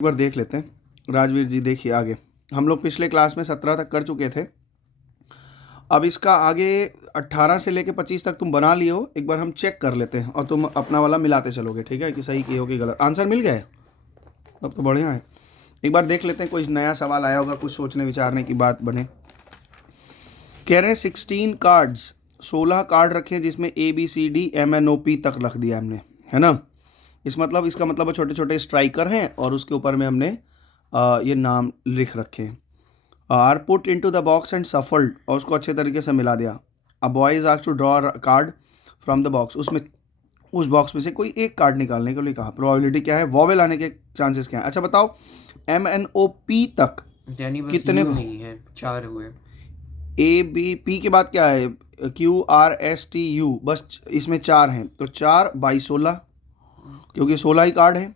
एक बार देख लेते हैं। राजवीर जी देखिए आगे, हम लोग पिछले क्लास में 17 तक कर चुके थे। अब इसका आगे 18 से लेके 25 तक तुम बना लिए हो, एक बार हम चेक कर लेते हैं और तुम अपना वाला मिलाते चलोगे, ठीक है, कि सही किए हो कि गलत। आंसर मिल गया है, अब तो बढ़िया है। एक बार देख लेते हैं, कोई नया सवाल आया होगा, कुछ सोचने विचारने की बात बने। कह रहे हैं 16 कार्ड्स, 16 कार्ड रखे जिसमें ABCD MNOP तक रख दिया हमने, है ना। इसका मतलब छोटे छोटे स्ट्राइकर हैं और उसके ऊपर में हमने ये नाम लिख रखे हैं। Are put into the box and shuffled, और उसको अच्छे तरीके से मिला दिया। A boy is asked to draw a card from the box, उस बॉक्स में से कोई एक कार्ड निकालने के लिए कहा। प्रोबेबिलिटी क्या है, वॉवेल आने के चांसेस क्या है। अच्छा बताओ, MNOP तक यानी बस कितने यू नहीं है, 4 हुए। ABP के बाद क्या है, QRSTU, बस इसमें 4 हैं, तो 4/16, क्योंकि 16 ही कार्ड है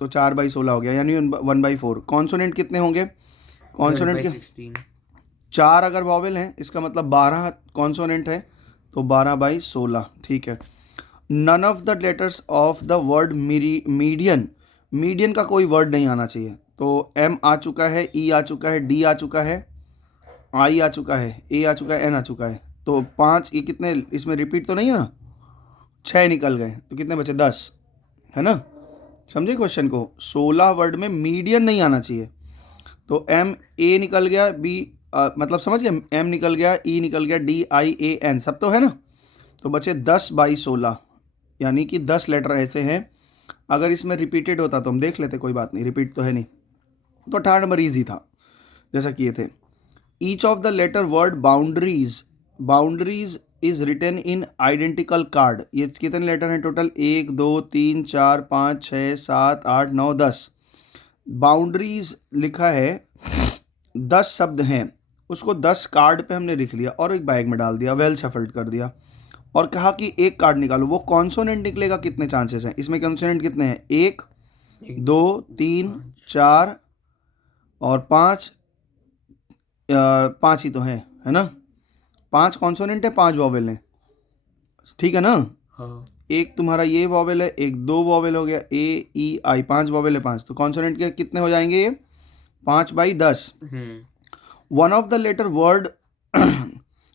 तो 4/16 हो गया, यानी 1/4। कॉन्सोनेंट कितने होंगे, कॉन्सोनेंट के 12/16। 4 अगर वॉवेल हैं, इसका मतलब 12 कॉन्सोनेंट है, तो 12/16, ठीक है। None of the letters of the word median, median का कोई वर्ड नहीं आना चाहिए। तो M आ चुका है, E आ चुका है, D आ चुका है, I आ चुका है, A आ चुका है, N आ चुका है, तो 5, ये कितने, इसमें रिपीट तो नहीं है ना, 6 निकल गए, तो कितने बचे, 10, है ना। समझे क्वेश्चन को, 16 वर्ड में मीडियन नहीं आना चाहिए। तो MA निकल गया, B मतलब समझ गया, M निकल गया, E निकल गया, DIAN सब तो है ना, तो बचे 10/16, यानी कि 10 लेटर ऐसे हैं। अगर इसमें रिपीटेड होता तो हम देख लेते, कोई बात नहीं, रिपीट तो है नहीं, तो 18 नंबर ईजी था जैसा किए थे। Each of the letter word boundaries is written in identical card, ये कितने लेटर हैं टोटल, 1 2 3 4 5 6 7 8 9 10। बाउंड्रीज लिखा है, 10 शब्द हैं, उसको 10 कार्ड पे हमने लिख लिया और एक बैग में डाल दिया, वेल शफल्ड कर दिया, और कहा कि एक कार्ड निकालो। वो कॉन्सोनेंट निकलेगा, कितने चांसेस हैं इसमें, कॉन्सोनेंट कितने हैं, 1 2 3 4 और 5, 5 ही तो है ना। 5 कॉन्सोनेंट है, 5 वॉवेल हैं, ठीक है ना। हाँ। एक तुम्हारा ये वॉवेल है, एक 2 वॉवेल हो गया, AEI, 5 वॉवेल है, 5, तो कॉन्सोनेंट के कितने हो जाएंगे ये, 5/10। One of the letter word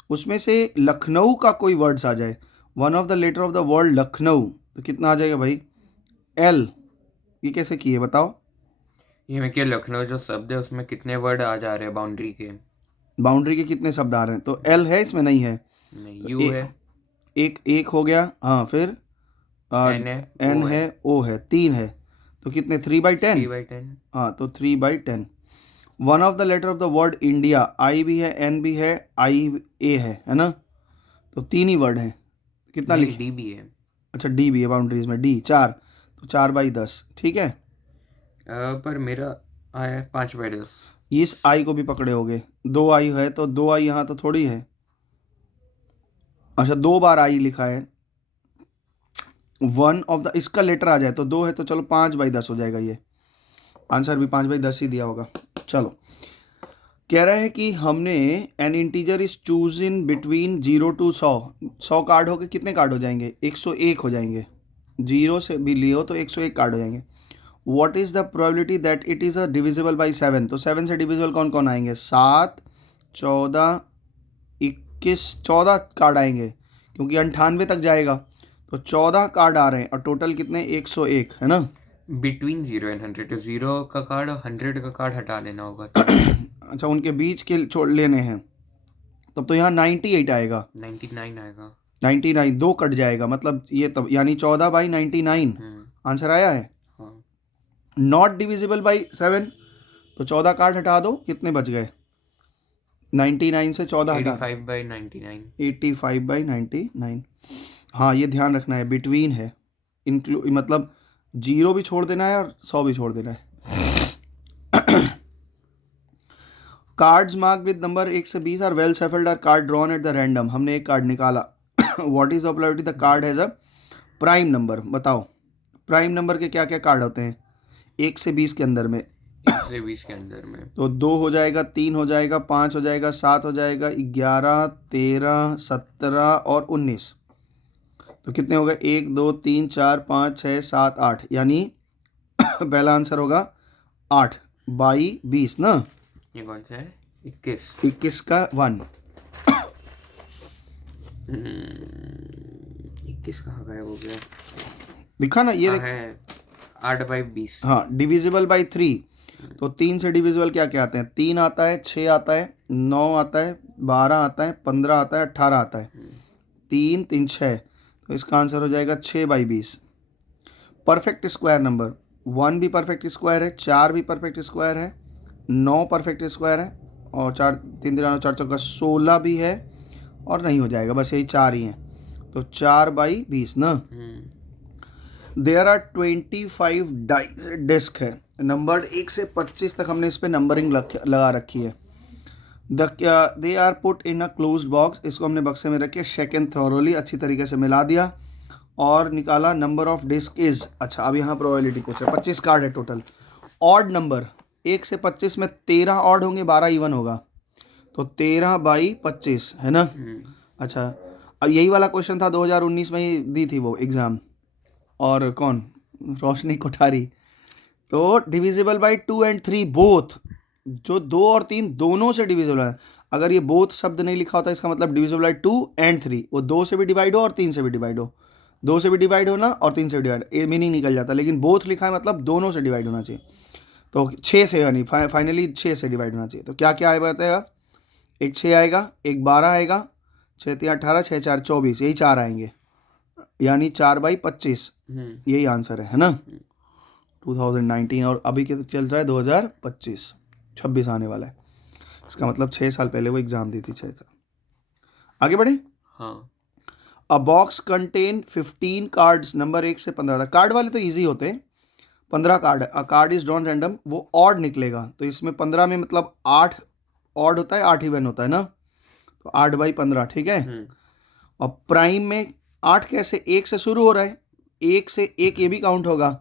उसमें से लखनऊ का कोई वर्ड्स आ जाए, one of the letter of the word Lucknow, तो कितना आ जाएगा भाई, L। ये कैसे किए बताओ, ये में क्या, लखनऊ जो शब्द है उसमें कितने वर्ड आ जा रहे हैं बाउंड्री के, बाउंड्री के कितने शब्द आ रहे हैं, तो L है, इसमें नहीं है, नहीं तो यू है, एक हो गया, हाँ, फिर एन है, N ओ है, है, O है, 3 है, तो कितने, 3/10, 3/10। हाँ, तो 3/10। One of the letter of the word India, I भी है, N भी है, IA है ना, तो 3 ही वर्ड हैं, कितना नहीं, लिखे, डी भी है। अच्छा D भी है बाउंड्रीज में, D 4, तो 4/10, ठीक है। पर मेरा आया है 5/10। इस I को भी पकड़े होगे, 2 I है, तो 2 I यहाँ तो थोड़ी है, अच्छा 2 बार I लिखा है, वन ऑफ द, इसका लेटर आ जाए तो 2 है, तो चलो 5/10 हो जाएगा, ये आंसर भी 5/10 ही दिया होगा। चलो, कह रहा है कि हमने N integer is choose in between 0 to 100, 100 card हो गए, कितने कार्ड हो जाएंगे, 101 हो जाएंगे, 0 से भी लिए हो तो 101 कार्ड हो जाएंगे। What is the probability that it is a divisible by 7, तो 7 से डिविजिबल कौन कौन आएंगे, 7 14 21, 14 कार्ड आएंगे, क्योंकि 98 तक जाएगा, तो 14 कार्ड आ रहे हैं, और टोटल कितने, 101, है ना। बिटवीन 0 and 100, तो 0 का कार्ड और 100 का कार्ड हटा लेना होगा अच्छा, उनके बीच के छोड़ लेने हैं, तब तो यहाँ 98 आएगा, 99 आएगा। 99, 2 कट जाएगा, मतलब ये तब, यानी 14/99 आंसर आया है। हाँ। नॉट डिविजिबल बाई 7, तो 14 कार्ड हटा दो, कितने बच गए, 99 से 14 हटा, 85/99। 85/99। हाँ, ये ध्यान रखना है, बिटवीन है, मतलब 0 भी छोड़ देना है और 100 भी छोड़ देना है। कार्ड्स मार्क विद नंबर 1 से 20 are well shuffled are card drawn at the random, हमने एक कार्ड निकाला। What is the probability the card has a prime number, बताओ प्राइम नंबर के क्या क्या कार्ड होते हैं 1 से 20 के अंदर में, 1 से 20 के अंदर में, तो 2 हो जाएगा, 3 हो जाएगा, 5 हो जाएगा, 7 हो जाएगा, 11 13 17 और 19, तो कितने हो गए, 1 2 3 4 5 6 7 8, यानी पहला आंसर होगा 8 बाई 20 ना, ये कौन सा है? 21। 21 का 1, 21 कहाँ गायब हो गया? दिखा ना ये हाँ देख। है, 8/20। हाँ, डिविजिबल बाई 3, तो 3 से डिविजिबल क्या क्या आते हैं? 3 आता है, 6 आता है, 9 आता है, 12 आता है, 15 आता है, 18 आता है, 3 3 6, तो इसका आंसर हो जाएगा 6/20। परफेक्ट स्क्वायर नंबर, 1 भी परफेक्ट स्क्वायर है, 4 भी परफेक्ट स्क्वायर है, 9 परफेक्ट स्क्वायर है, और 4 3 3 4 चौका 16 भी है, और नहीं हो जाएगा, बस यही 4 ही हैं, तो 4/20 ना। देयर आर 25 डिस्क है, नंबर 1 से 25 तक हमने इस पर नंबरिंग लगा रखी है। They are put in a closed box, इसको हमने बक्से में रखे, शेक एंड थॉरोली, अच्छी तरीके से मिला दिया और निकाला। नंबर ऑफ डिस्क इज, अच्छा अब यहाँ प्रोबेबिलिटी पूछ रहा है, 25 कार्ड है टोटल। ऑड नंबर 1 से 25 में 13 ऑड होंगे, 12 इवन होगा, तो 13/25 है ना। अच्छा, अब यही वाला क्वेश्चन था 2019 में ही दी थी वो एग्ज़ाम, और कौन, रोशनी कोठारी। तो डिविजिबल बाई 2 एंड 3 बोथ, जो 2 और 3 दोनों से डिविजिबल है। अगर ये बोथ शब्द नहीं लिखा होता इसका मतलब डिविजिबल बाई 2 एंड 3, वो 2 से भी डिवाइड हो और 3 से भी डिवाइड हो, 2 से भी डिवाइड होना और 3 से भी डिवाइड, ये मीनिंग निकल जाता। लेकिन बोथ लिखा है मतलब दोनों से डिवाइड होना चाहिए, तो 6 से, यानी फाइनली 6 से डिवाइड होना चाहिए। तो क्या क्या आएगा बताएगा? एक 6 आएगा, एक 12 आएगा, 6 3 18, 6 4 24, यही 4 आएंगे, यानी 4/25, यही आंसर है ना। 2019 और अभी के चल रहा है 2025, 26 आने वाला है, इसका मतलब 6 साल पहले वो एग्ज़ाम दी थी, 6 साल। आगे बढ़े। हाँ, अ बॉक्स कंटेन 15 कार्ड्स, नंबर 1 से 15 तक। कार्ड वाले तो ईजी होते हैं, 15 कार्ड है। अ कार्ड इज ड्रॉन रैंडम, वो ऑड निकलेगा, तो इसमें 15 में मतलब 8 ऑड होता है, 8 इवन होता है ना, तो 8/15, ठीक है। और प्राइम में 8 कैसे, 1 से शुरू हो रहा है, 1 से 1 ये भी काउंट होगा,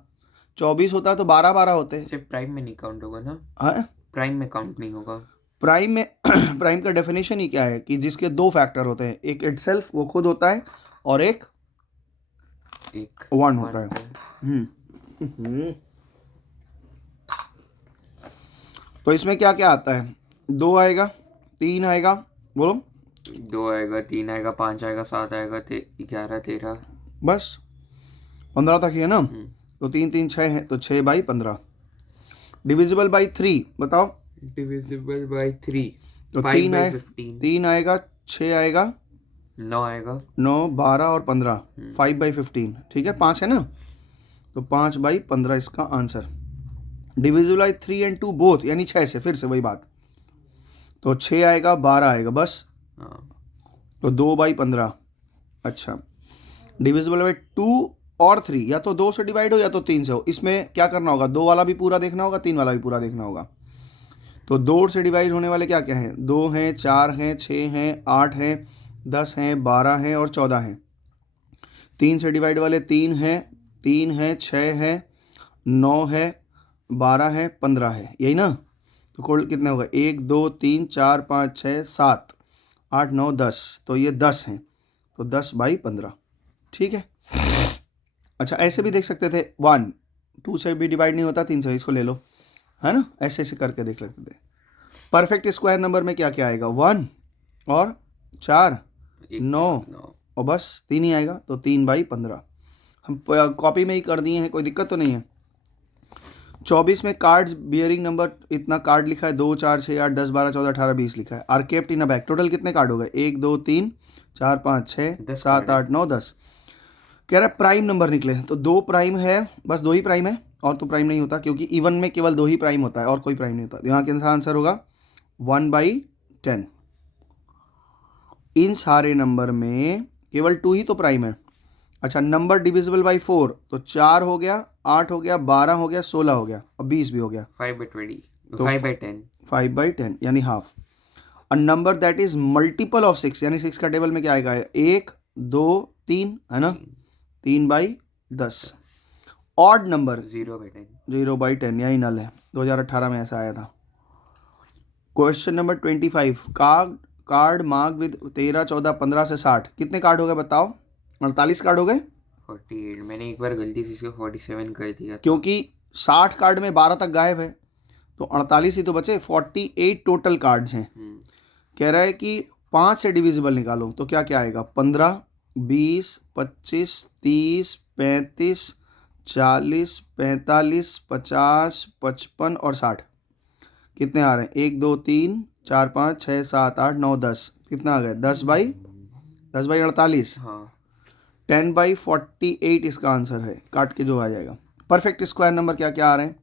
24 होता है तो 12/12 होते हैं। सिर्फ प्राइम में नहीं काउंट होगा ना? हाँ, प्राइम में काउंट नहीं होगा। प्राइम में प्राइम का डेफिनेशन ही क्या है कि जिसके 2 फैक्टर होते हैं, एक इटसेल्फ वो खुद होता है, और एक 1 होता है। तो इसमें क्या क्या आता है? 2 आएगा, 3 आएगा, बोलो। 2 आएगा, 3 आएगा, 5 आएगा, 7 आएगा, 11 13, बस 15 तक ही है ना, तो 3 3 6 है, तो 6/15। डिविजिबल बाई 3 बताओ। डिविजिबल बाई 3, तो 5/15, 3 आएगा, 6 आएगा, 9 आएगा, 9 12 और 15, 5/15, ठीक है, 5 है ना, तो 5/15 इसका answer. Divisible by 3 and 2 both, यानी 6 से, फिर से वही बात, तो 6 आएगा, 12 आएगा, बस, तो 2/15। अच्छा, डिविजिबल बाई 2 और 3, या तो 2 से डिवाइड हो या तो 3 से हो। इसमें क्या करना होगा? 2 वाला भी पूरा देखना होगा, 3 वाला भी पूरा देखना होगा। तो 2 से डिवाइड होने वाले क्या क्या हैं? 2 हैं, 4 हैं, 6 हैं, 8 हैं, 10 हैं, 12 हैं और 14 हैं। 3 से डिवाइड वाले 3 हैं, 3 हैं, 6 हैं, 9 है, 12 है, 15 है, यही ना। तो कुल कितने होगा? 1 2 3 4 5 6 7 8 9 10, तो ये 10 हैं, तो 10/15, ठीक है। अच्छा, ऐसे भी देख सकते थे, 1 2 से भी डिवाइड नहीं होता, 3 से, इसको ले लो, है ना, ऐसे ऐसे करके देख सकते थे। परफेक्ट स्क्वायर नंबर में क्या क्या आएगा? 1 और 4 9 और बस 3 ही आएगा, तो 3/15। हम कॉपी में ही कर दिए हैं, कोई दिक्कत तो नहीं है। 24 में कार्ड्स बियरिंग नंबर, इतना कार्ड लिखा है, 2 4 6 8 10 12 14 18 20 लिखा है। Are kept in a bag, total कितने कार्ड हो गए? 1 2 3 4 5 6 7 8 9 10। कह रहा है प्राइम नंबर निकले, तो 2 प्राइम है, बस 2 ही प्राइम है, और तो प्राइम नहीं होता, क्योंकि इवन में केवल 2 ही प्राइम होता है और कोई प्राइम नहीं होता। यहाँ के आंसर होगा 1/10। इन सारे नंबर में केवल 2 ही तो प्राइम है। अच्छा, नंबर डिविजिबल बाई 4, तो 4 हो गया, 8 हो गया, 12 हो गया, 16 हो गया, और 20 भी हो गया, 5/20, तो 5/10, 5/10 यानी half. A number that is multiple of 6, यानी 6 का टेबल में क्या आएगा? 1 2 3, है ना, 3/10। ऑड नंबर 0/10, 0/10, यही नल है, 2018 में ऐसा आया था। Question number 25, card mark with 13 14 15 से 60, कितने कार्ड हो गए बताओ? 48 कार्ड हो गए, 48। मैंने एक बार गलती से इसको 47 कर दिया था। क्योंकि 60 कार्ड में 12 तक गायब है, तो 48 ही तो बचे, 48 टोटल कार्ड्स हैं। कह रहा है कि 5 से डिविजिबल निकालो, तो क्या क्या आएगा, 15, 20, 25, 30, 35, 40, 45, 50, 55 और 60। कितने आ रहे हैं, 1 2 3 4 5 6 7 8 9 10, कितना आ गया, 10 बाई 48। हाँ 10 बाई 48 इसका आंसर है, काट के जो आ जाएगा। परफेक्ट स्क्वायर नंबर क्या क्या आ रहे हैं,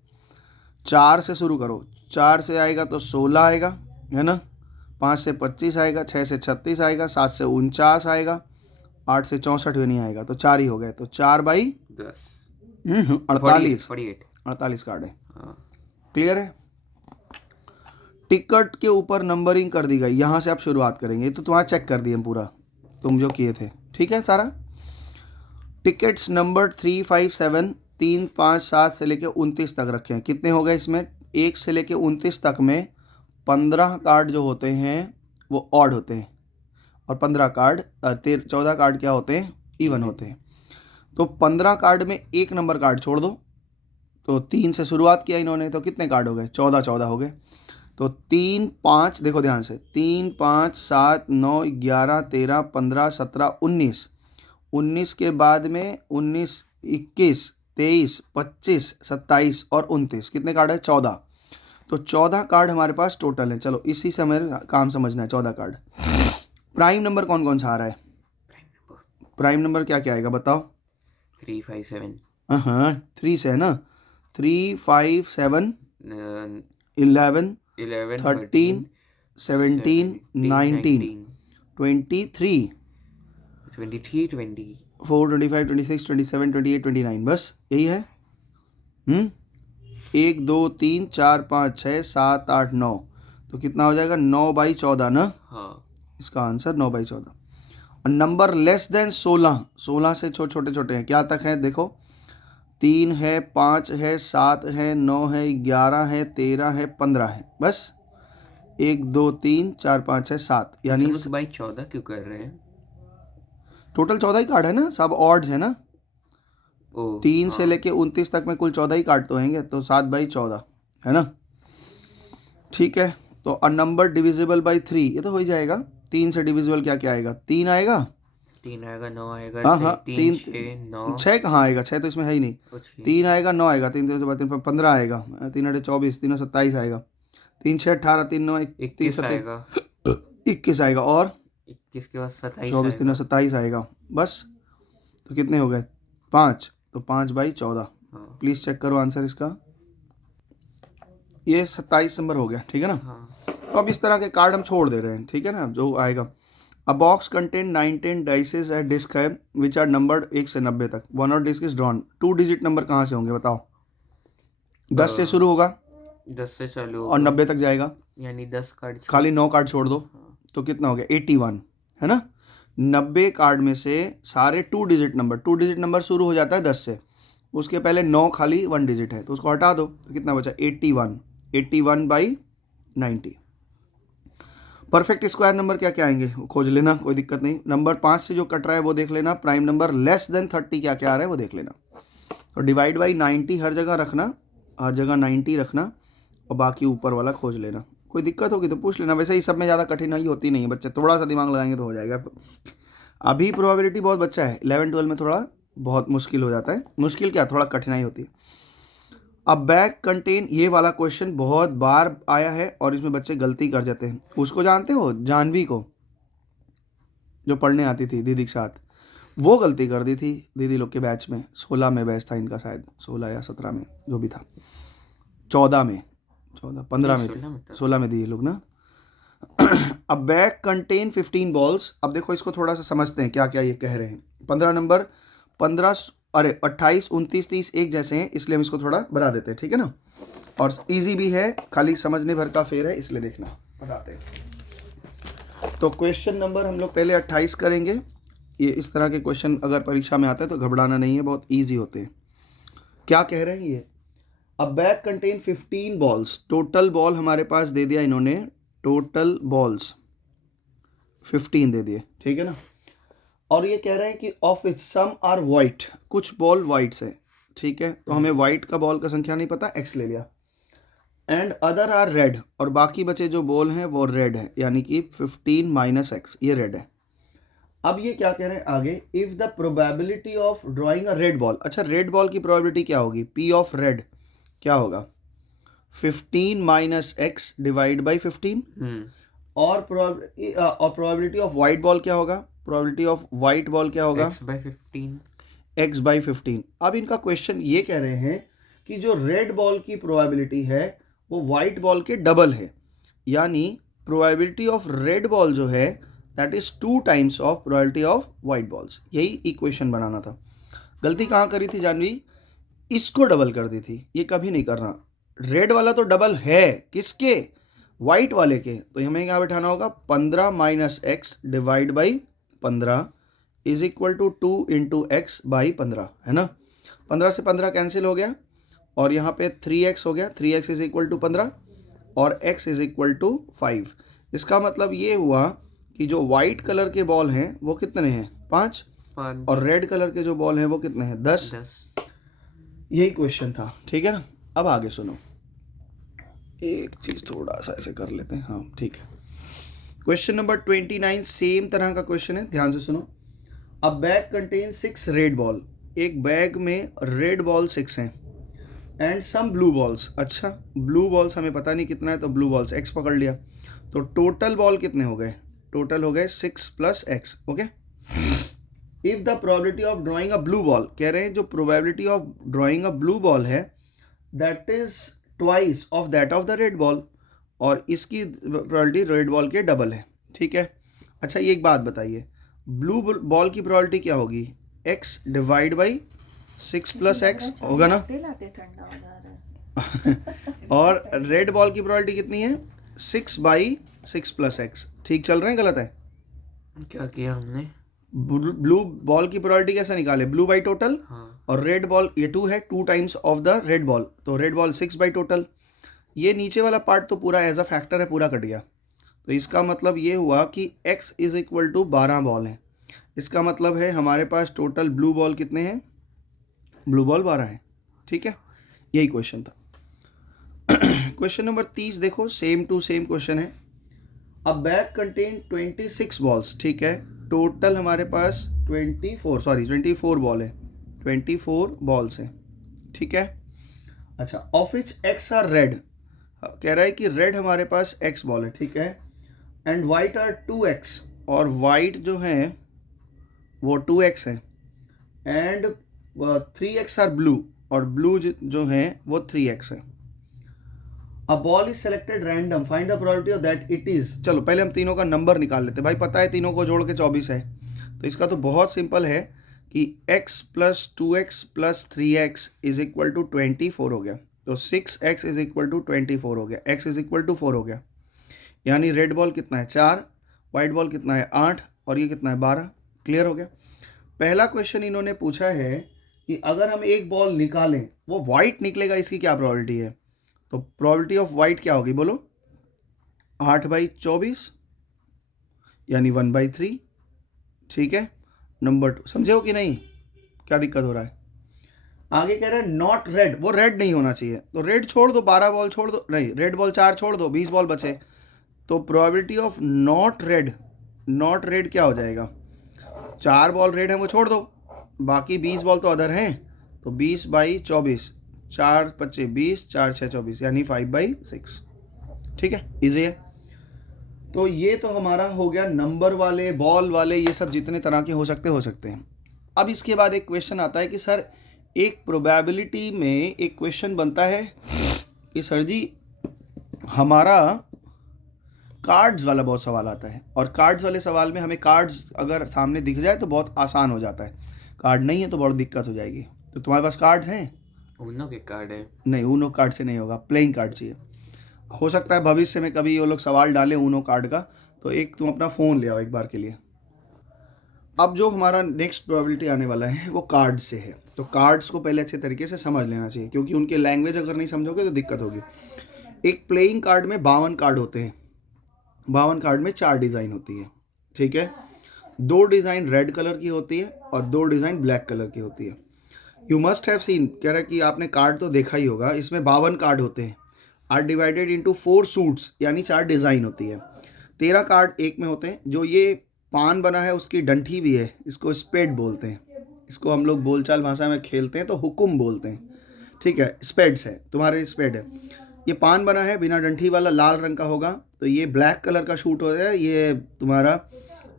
4 से शुरू करो, 4 से आएगा तो 16 आएगा, है ना, 5 से 25 आएगा, 6 से 36 आएगा, 7 से 49 आएगा, 8 से 64 भी नहीं आएगा, तो 4 ही हो गए। तो 4 बाई 10 48, 48 48 कार्ड है। हाँ क्लियर है। टिकट के ऊपर नंबरिंग कर दी गई, यहाँ से आप शुरुआत करेंगे, तो तुम्हारा चेक कर दिए हम पूरा, तुम जो किए थे, ठीक है सारा। टिकट्स नंबर 3 5 7 3 5 7 से लेके 29 तक रखे हैं। कितने हो गए इसमें, 1 से लेके 29 तक में 15 कार्ड जो होते हैं वो ऑड होते हैं, और 15 कार्ड 14 कार्ड क्या होते हैं, इवन होते हैं। तो 15 कार्ड में एक नंबर कार्ड छोड़ दो, तो 3 से शुरुआत किया इन्होंने, तो कितने कार्ड हो गए, 14 14 हो गए। तो 3 5, देखो ध्यान से, 3 5 7 9 11 13 15 17 19, 19 के बाद में 19 21 23 25 27 और 29, कितने कार्ड है, 14। तो 14 कार्ड हमारे पास टोटल है। चलो इसी से हमें काम समझना है, 14 कार्ड। प्राइम नंबर कौन कौन सा आ रहा है, प्राइम नंबर क्या क्या आएगा बताओ। 3 5 7 हाँ 3 से है ना, 3 5 7 11 11 13 17 19 23 23 20 4 25 26 27 28 29, बस यही है। 1 2 3 4 5 6 7 8 9, तो कितना हो जाएगा, 9 बाई 14 ना, हाँ इसका आंसर 9 बाई 14। और नंबर लेस देन 16, 16 से छोटे छोटे हैं, क्या तक है देखो, 3 है, 5 है, 7 है, 9 है, 11 है, 13 है, 15 है, बस 1 2 3 4 5 6 7, यानी बाई 14 क्यों कर रहे हैं, टोटल 14 ही कार्ड है ना, सब ऑड्स है ना, ओ 3 से लेके 29 तक में कुल 14 ही कार्ड तो होंगे, तो 7 बाई 14 है ना, ठीक है। तो अ नंबर डिविजिबल बाई 3, ये तो हो ही जाएगा। 3 से डिविजिबल क्या क्या आएगा, 3 आएगा, 3 आएगा, 9 आएगा, हाँ हाँ 3 3 6 9 6 कहाँ आएगा, 6 तो इसमें है ही नहीं, 3 आएगा, 9 आएगा, 3 3 3 15 आएगा, 3 8 24, 3 27 आएगा, 3 6 18, 3 9 21 आएगा, 21 आएगा, और 21 के बाद 27 24 3 आएगा, 27 आएगा, बस। तो कितने हो गए, 5, तो 5 बाई 14। हाँ प्लीज़ चेक करो आंसर इसका, ये 27 नंबर हो गया, ठीक है ना। हाँ तो अब इस तरह के कार्ड हम छोड़ दे रहे हैं, ठीक है ना, जो आएगा। अ बॉक्स कंटेन 19 डाइसेस है, डिस्क है विच आर नंबर्ड 1 से 90 तक, वन और disc is drawn, 2 digit number कहाँ से होंगे बताओ, 10 से शुरू होगा 10 से चालू और होगा, 90 तक जाएगा, यानी 10 कार्ड खाली 9 कार्ड छोड़ दो, तो कितना हो गया 81, है ना। 90 कार्ड में से सारे 2 डिजिट नंबर, 2 डिजिट नंबर शुरू हो जाता है 10 से, उसके पहले 9 खाली 1 डिजिट है, तो उसको हटा दो, तो कितना बचा 81, 81 बाई 90। परफेक्ट स्क्वायर नंबर क्या क्या आएंगे खोज लेना, कोई दिक्कत नहीं। नंबर 5 से जो कट रहा है वो देख लेना, प्राइम नंबर लेस देन 30 क्या क्या आ रहा है वो देख लेना, और डिवाइड बाई 90 हर जगह रखना, हर जगह 90 रखना, और बाकी ऊपर वाला खोज लेना। कोई दिक्कत होगी तो पूछ लेना, वैसे ही सब में ज़्यादा कठिनाई होती नहीं है, बच्चे थोड़ा सा दिमाग लगाएंगे तो हो जाएगा। अभी प्रोबेबिलिटी बहुत बच्चा है, 11 12 में थोड़ा बहुत मुश्किल हो जाता है, मुश्किल क्या थोड़ा कठिनाई होती है। अब बैग कंटेन, ये वाला क्वेश्चन बहुत बार आया है और इसमें बच्चे गलती कर जाते हैं। उसको जानते हो, जानवी को, जो पढ़ने आती थी दीदी के साथ, वो गलती कर दी थी दीदी लोग के बैच में, 16 में बैच था इनका, शायद 16 या 17 में जो भी था, 14 में, 14 15 में थे, 16 में दी ये लोग ना। अब बैग कंटेन 15 बॉल्स, अब देखो इसको थोड़ा सा समझते हैं क्या क्या ये कह रहे हैं। 15 नंबर 15 अरे 28 29 30 एक जैसे हैं, इसलिए हम इसको थोड़ा बढ़ा देते हैं, ठीक है ना, और इजी भी है, खाली समझने भर का फेर है, इसलिए देखना बताते हैं। तो क्वेश्चन नंबर हम लोग पहले 28 करेंगे। ये इस तरह के क्वेश्चन अगर परीक्षा में आते हैं तो घबराना नहीं है, बहुत ईजी होते हैं। क्या कह रहे हैं ये, अब bag contain 15 balls, total ball हमारे पास दे दिया इन्होंने, टोटल बॉल्स 15 दे दिए, ठीक है ना। और ये कह रहे हैं कि of which some are white, कुछ बॉल वाइट्स है, ठीक है, तो हमें वाइट का बॉल का संख्या नहीं पता, एक्स ले लिया। एंड अदर आर रेड, और बाकी बचे जो बॉल हैं वो रेड है, यानी कि 15 माइनस एक्स, ये रेड है। अब ये क्या कह रहे हैं आगे, if the probability of drawing a red ball, अच्छा रेड बॉल की प्रोबेबिलिटी क्या होगी, पी ऑफ रेड क्या होगा, 15 माइनस एक्स डिवाइड बाई 15, और प्रोबेबिलिटी ऑफ वाइट बॉल क्या होगा, प्रोबेबिलिटी ऑफ वाइट बॉल क्या होगा, एक्स बाई 15। अब इनका क्वेश्चन ये कह रहे हैं कि जो रेड बॉल की प्रोबेबिलिटी है वो वाइट बॉल के डबल है, यानी प्रोबेबिलिटी ऑफ रेड बॉल जो है that is 2 times of probability of white balls. यही इक्वेशन बनाना था। गलती कहाँ करी थी जानवी, इसको डबल कर दी थी, ये कभी नहीं करना। रेड वाला तो डबल है किसके, वाइट वाले के, तो हमें क्या बैठाना होगा, 15 minus x divide by 15 is equal to 2 into x by 15, है ना। 15 से 15 कैंसिल हो गया और यहाँ पे 3x हो गया, 3x इज इक्वल टू 15 और x इज इक्वल टू 5। इसका मतलब ये हुआ कि जो वाइट कलर के बॉल हैं वो कितने हैं, 5, और रेड कलर के जो बॉल हैं वो कितने हैं, 10। यही क्वेश्चन था, ठीक है ना। अब आगे सुनो, एक चीज़ थोड़ा सा ऐसे कर लेते हैं, हाँ ठीक है। क्वेश्चन नंबर 29 सेम तरह का क्वेश्चन है, ध्यान से सुनो। अ बैग कंटेन 6 रेड बॉल, एक बैग में रेड बॉल 6 हैं एंड सम ब्लू बॉल्स, अच्छा ब्लू बॉल्स हमें पता नहीं कितना है तो ब्लू बॉल्स x पकड़ लिया, तो टोटल बॉल कितने हो गए, टोटल हो गए 6 plus x, okay. If the probability of drawing a blue ball, कह रहे हैं जो probability of drawing a blue ball है that is twice of that of the red ball, और इसकी प्रोबेबिलिटी रेड बॉल के डबल है, ठीक है। अच्छा ये एक बात बताइए, ब्लू बॉल की प्रोबेबिलिटी क्या होगी, x divide by 6 plus x होगा ना और रेड बॉल की प्रोबेबिलिटी कितनी है, 6 बाई 6 प्लस एक्स। ठीक चल रहे हैं, गलत है, क्या किया हमने, ब्लू बॉल की प्रोबेबिलिटी कैसे निकाले, ब्लू बाई टोटल, और रेड बॉल ये 2 है, 2 times of the red ball, तो रेड बॉल 6 बाई टोटल। ये नीचे वाला पार्ट तो पूरा एज अ फैक्टर है, पूरा कट गया, तो इसका मतलब ये हुआ कि x is equal to 12 ball है। इसका मतलब है हमारे पास टोटल ब्लू बॉल कितने हैं, ब्लू बॉल 12 है, ठीक है। यही क्वेश्चन था। क्वेश्चन नंबर 30 देखो, सेम टू सेम क्वेश्चन है। अ बैग कंटेन 26 बॉल्स, ठीक है, टोटल हमारे पास 24 बॉल है, 24 बॉल्स हैं, ठीक है। अच्छा of which x are red, कह रहा है कि रेड हमारे पास x बॉल है, ठीक है, एंड वाइट आर 2x, और वाइट जो है वो 2x है, एंड 3x आर ब्लू, और ब्लू जो है वो 3x है। A ball is selected random, find the probability of that it is, चलो पहले हम तीनों का नंबर निकाल लेते हैं, भाई पता है तीनों को जोड़ के 24 है, तो इसका तो बहुत सिंपल है कि x plus 2x plus 3x is equal to 24 हो गया, तो 6x इज इक्वल टू 24 हो गया, x इज इक्वल टू 4 हो गया, यानी रेड बॉल कितना है 4, वाइट बॉल कितना है 8, और ये कितना है 12। क्लियर हो गया। पहला क्वेश्चन इन्होंने पूछा है कि अगर हम एक बॉल निकालें वो वाइट निकलेगा, इसकी क्या प्रोबेबिलिटी है, तो प्रोबेबिलिटी ऑफ वाइट क्या होगी बोलो, 8/24 यानी 1/3, ठीक है। नंबर 2 समझे हो कि नहीं, क्या दिक्कत हो रहा है। आगे कह रहे हैं नॉट रेड, वो रेड नहीं होना चाहिए, तो रेड छोड़ दो, 12 बॉल छोड़ दो, नहीं रेड बॉल 4 छोड़ दो, 20 बॉल बचे, तो प्रोबेबिलिटी ऑफ नॉट रेड क्या हो जाएगा, 4 बॉल रेड है वो छोड़ दो, बाकी 20 बॉल तो अदर हैं, तो 20/24, 4 5 20, 4 6 24, यानी 5/6, ठीक है, इजी है। तो ये तो हमारा हो गया नंबर वाले, बॉल वाले, ये सब जितने तरह के हो सकते हैं। अब इसके बाद एक क्वेश्चन आता है कि सर एक प्रोबेबिलिटी में एक क्वेश्चन बनता है कि सर जी हमारा कार्ड्स वाला बहुत सवाल आता है, और कार्ड्स वाले सवाल में हमें कार्ड्स अगर सामने दिख जाए तो बहुत आसान हो जाता है, कार्ड नहीं है तो बहुत दिक्कत हो जाएगी। तो तुम्हारे पास कार्ड्स हैं, ऊनो के कार्ड है, नहीं ऊनो कार्ड से नहीं होगा, प्लेइंग कार्ड चाहिए। हो सकता है भविष्य में कभी वो लोग सवाल डालें ऊनो कार्ड का, तो एक तुम अपना फ़ोन ले आओ एक बार के लिए। अब जो हमारा नेक्स्ट प्रोबेबिलिटी आने वाला है वो कार्ड से है, तो कार्ड्स को पहले अच्छे तरीके से समझ लेना चाहिए, क्योंकि उनके लैंग्वेज अगर नहीं समझोगे तो दिक्कत होगी। एक प्लेइंग कार्ड में 52 कार्ड होते हैं, 52 कार्ड में 4 डिज़ाइन होती है, ठीक है, 2 डिज़ाइन रेड कलर की होती है और 2 डिज़ाइन ब्लैक कलर की होती है। यू मस्ट हैव सीन, कह रहा है कि आपने कार्ड तो देखा ही होगा, इसमें 52 कार्ड होते हैं, आर डिवाइडेड इंटू 4 सूट्स, यानी 4 डिज़ाइन होती है। 13 कार्ड एक में होते हैं। जो ये पान बना है उसकी डंठी भी है, इसको स्पेड बोलते हैं। इसको हम लोग बोलचाल भाषा में खेलते हैं तो हुकुम बोलते हैं, ठीक है। स्पेड्स है, तुम्हारे स्पेड है। ये पान बना है बिना डंठी वाला, लाल रंग का होगा, तो ये ब्लैक कलर का शूट हो है, ये तुम्हारा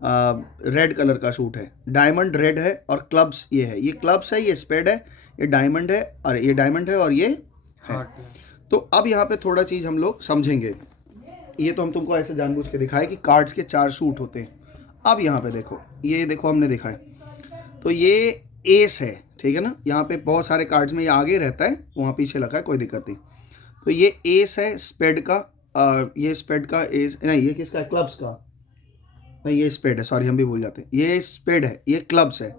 रेड कलर का शूट है। डायमंड रेड है और क्लब्स ये है, ये क्लब्स है, ये स्पेड है, ये डायमंड है, और ये डायमंड है और ये है। तो अब यहाँ पे थोड़ा चीज़ हम लोग समझेंगे। ये तो हम तुमको ऐसे जानबूझ के दिखाए कि कार्ड्स के 4 शूट होते हैं। अब यहाँ पे देखो, ये देखो हमने देखा है, तो ये एस है, ठीक है ना। यहाँ पे बहुत सारे कार्ड्स में ये आगे रहता है, वहाँ पीछे लगा है, कोई दिक्कत नहीं। तो ये एस है स्पेड का, ये स्पेड का एस नहीं, ये किसका है, क्लब्स का नहीं, ये स्पेड है, सॉरी हम भी भूल जाते हैं। ये स्पेड है, ये क्लब्स है,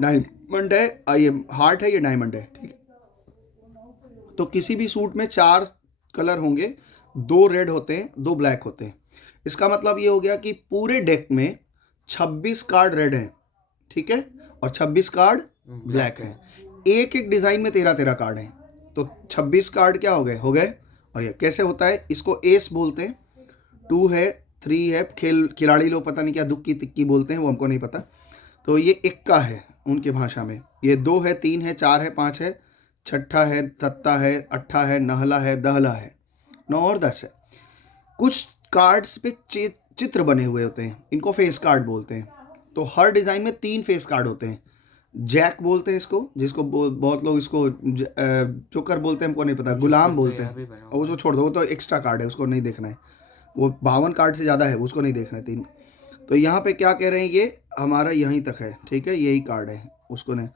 डायमंड है, ये हार्ट है, ये डायमंड है, ठीक है। तो किसी भी सूट में 4 कलर होंगे, 2 रेड होते हैं, 2 ब्लैक होते हैं। इसका मतलब ये हो गया कि पूरे डेक में 26 कार्ड रेड हैं, ठीक है, और 26 कार्ड ब्लैक हैं। एक एक डिज़ाइन में 13-13 कार्ड हैं, तो 26 कार्ड क्या हो गए। और ये कैसे होता है, इसको एस बोलते हैं। 2 है, 3 है, खिलाड़ी लोग पता नहीं क्या दुक्की तिक्की बोलते हैं, वो हमको नहीं पता। तो ये इक्का है उनके भाषा में। ये 2 है, 3 है, 4 है, 5 है, छठा है, सत्ता है, अट्ठा है, नहला है, दहला है, 9 और 10 है। कुछ कार्ड्स पे चित्र बने हुए होते हैं, इनको फेस कार्ड बोलते हैं। तो हर डिज़ाइन में 3 फेस कार्ड होते हैं। जैक बोलते हैं इसको, जिसको बहुत लोग इसको जोकर बोलते हैं, हमको नहीं पता, गुलाम बोलते हैं। और उसको छोड़ दो, वो तो एक्स्ट्रा कार्ड है, उसको नहीं देखना है। वो 52 कार्ड से ज़्यादा है, उसको नहीं देखना है 3। तो यहाँ पे क्या कह रहे हैं, ये हमारा यहीं तक है, ठीक है, यही कार्ड है, उसको नहीं।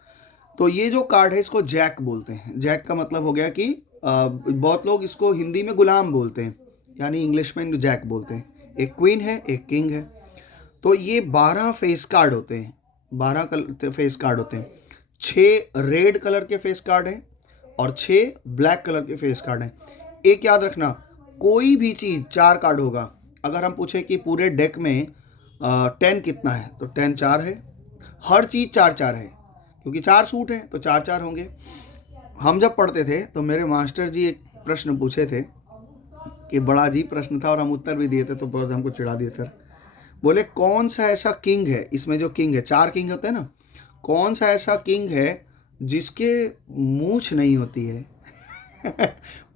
तो ये जो कार्ड है इसको जैक बोलते हैं। जैक का मतलब हो गया कि बहुत लोग इसको हिंदी में गुलाम बोलते हैं, यानी इंग्लिश में इनको जैक बोलते हैं। एक क्वीन है, एक किंग है। तो ये 12 फेस कार्ड होते हैं, 12 फेस कार्ड होते हैं। 6 रेड कलर के फेस कार्ड हैं और 6 ब्लैक कलर के फेस कार्ड हैं। एक याद रखना, कोई भी चीज़ 4 कार्ड होगा। अगर हम पूछे कि पूरे डेक में 10 कितना है, तो 10 4 है। हर चीज़ 4-4 है, क्योंकि 4 सूट हैं तो 4-4 होंगे। हम जब पढ़ते थे तो मेरे मास्टर जी एक प्रश्न पूछे थे कि बड़ा अजीब प्रश्न था, और हम उत्तर भी दिए थे, तो बहुत हमको चिढ़ा दिए सर। बोले कौन सा ऐसा किंग है, इसमें जो किंग है, 4 किंग होते हैं ना, कौन सा ऐसा किंग है जिसके मूंछ नहीं होती है।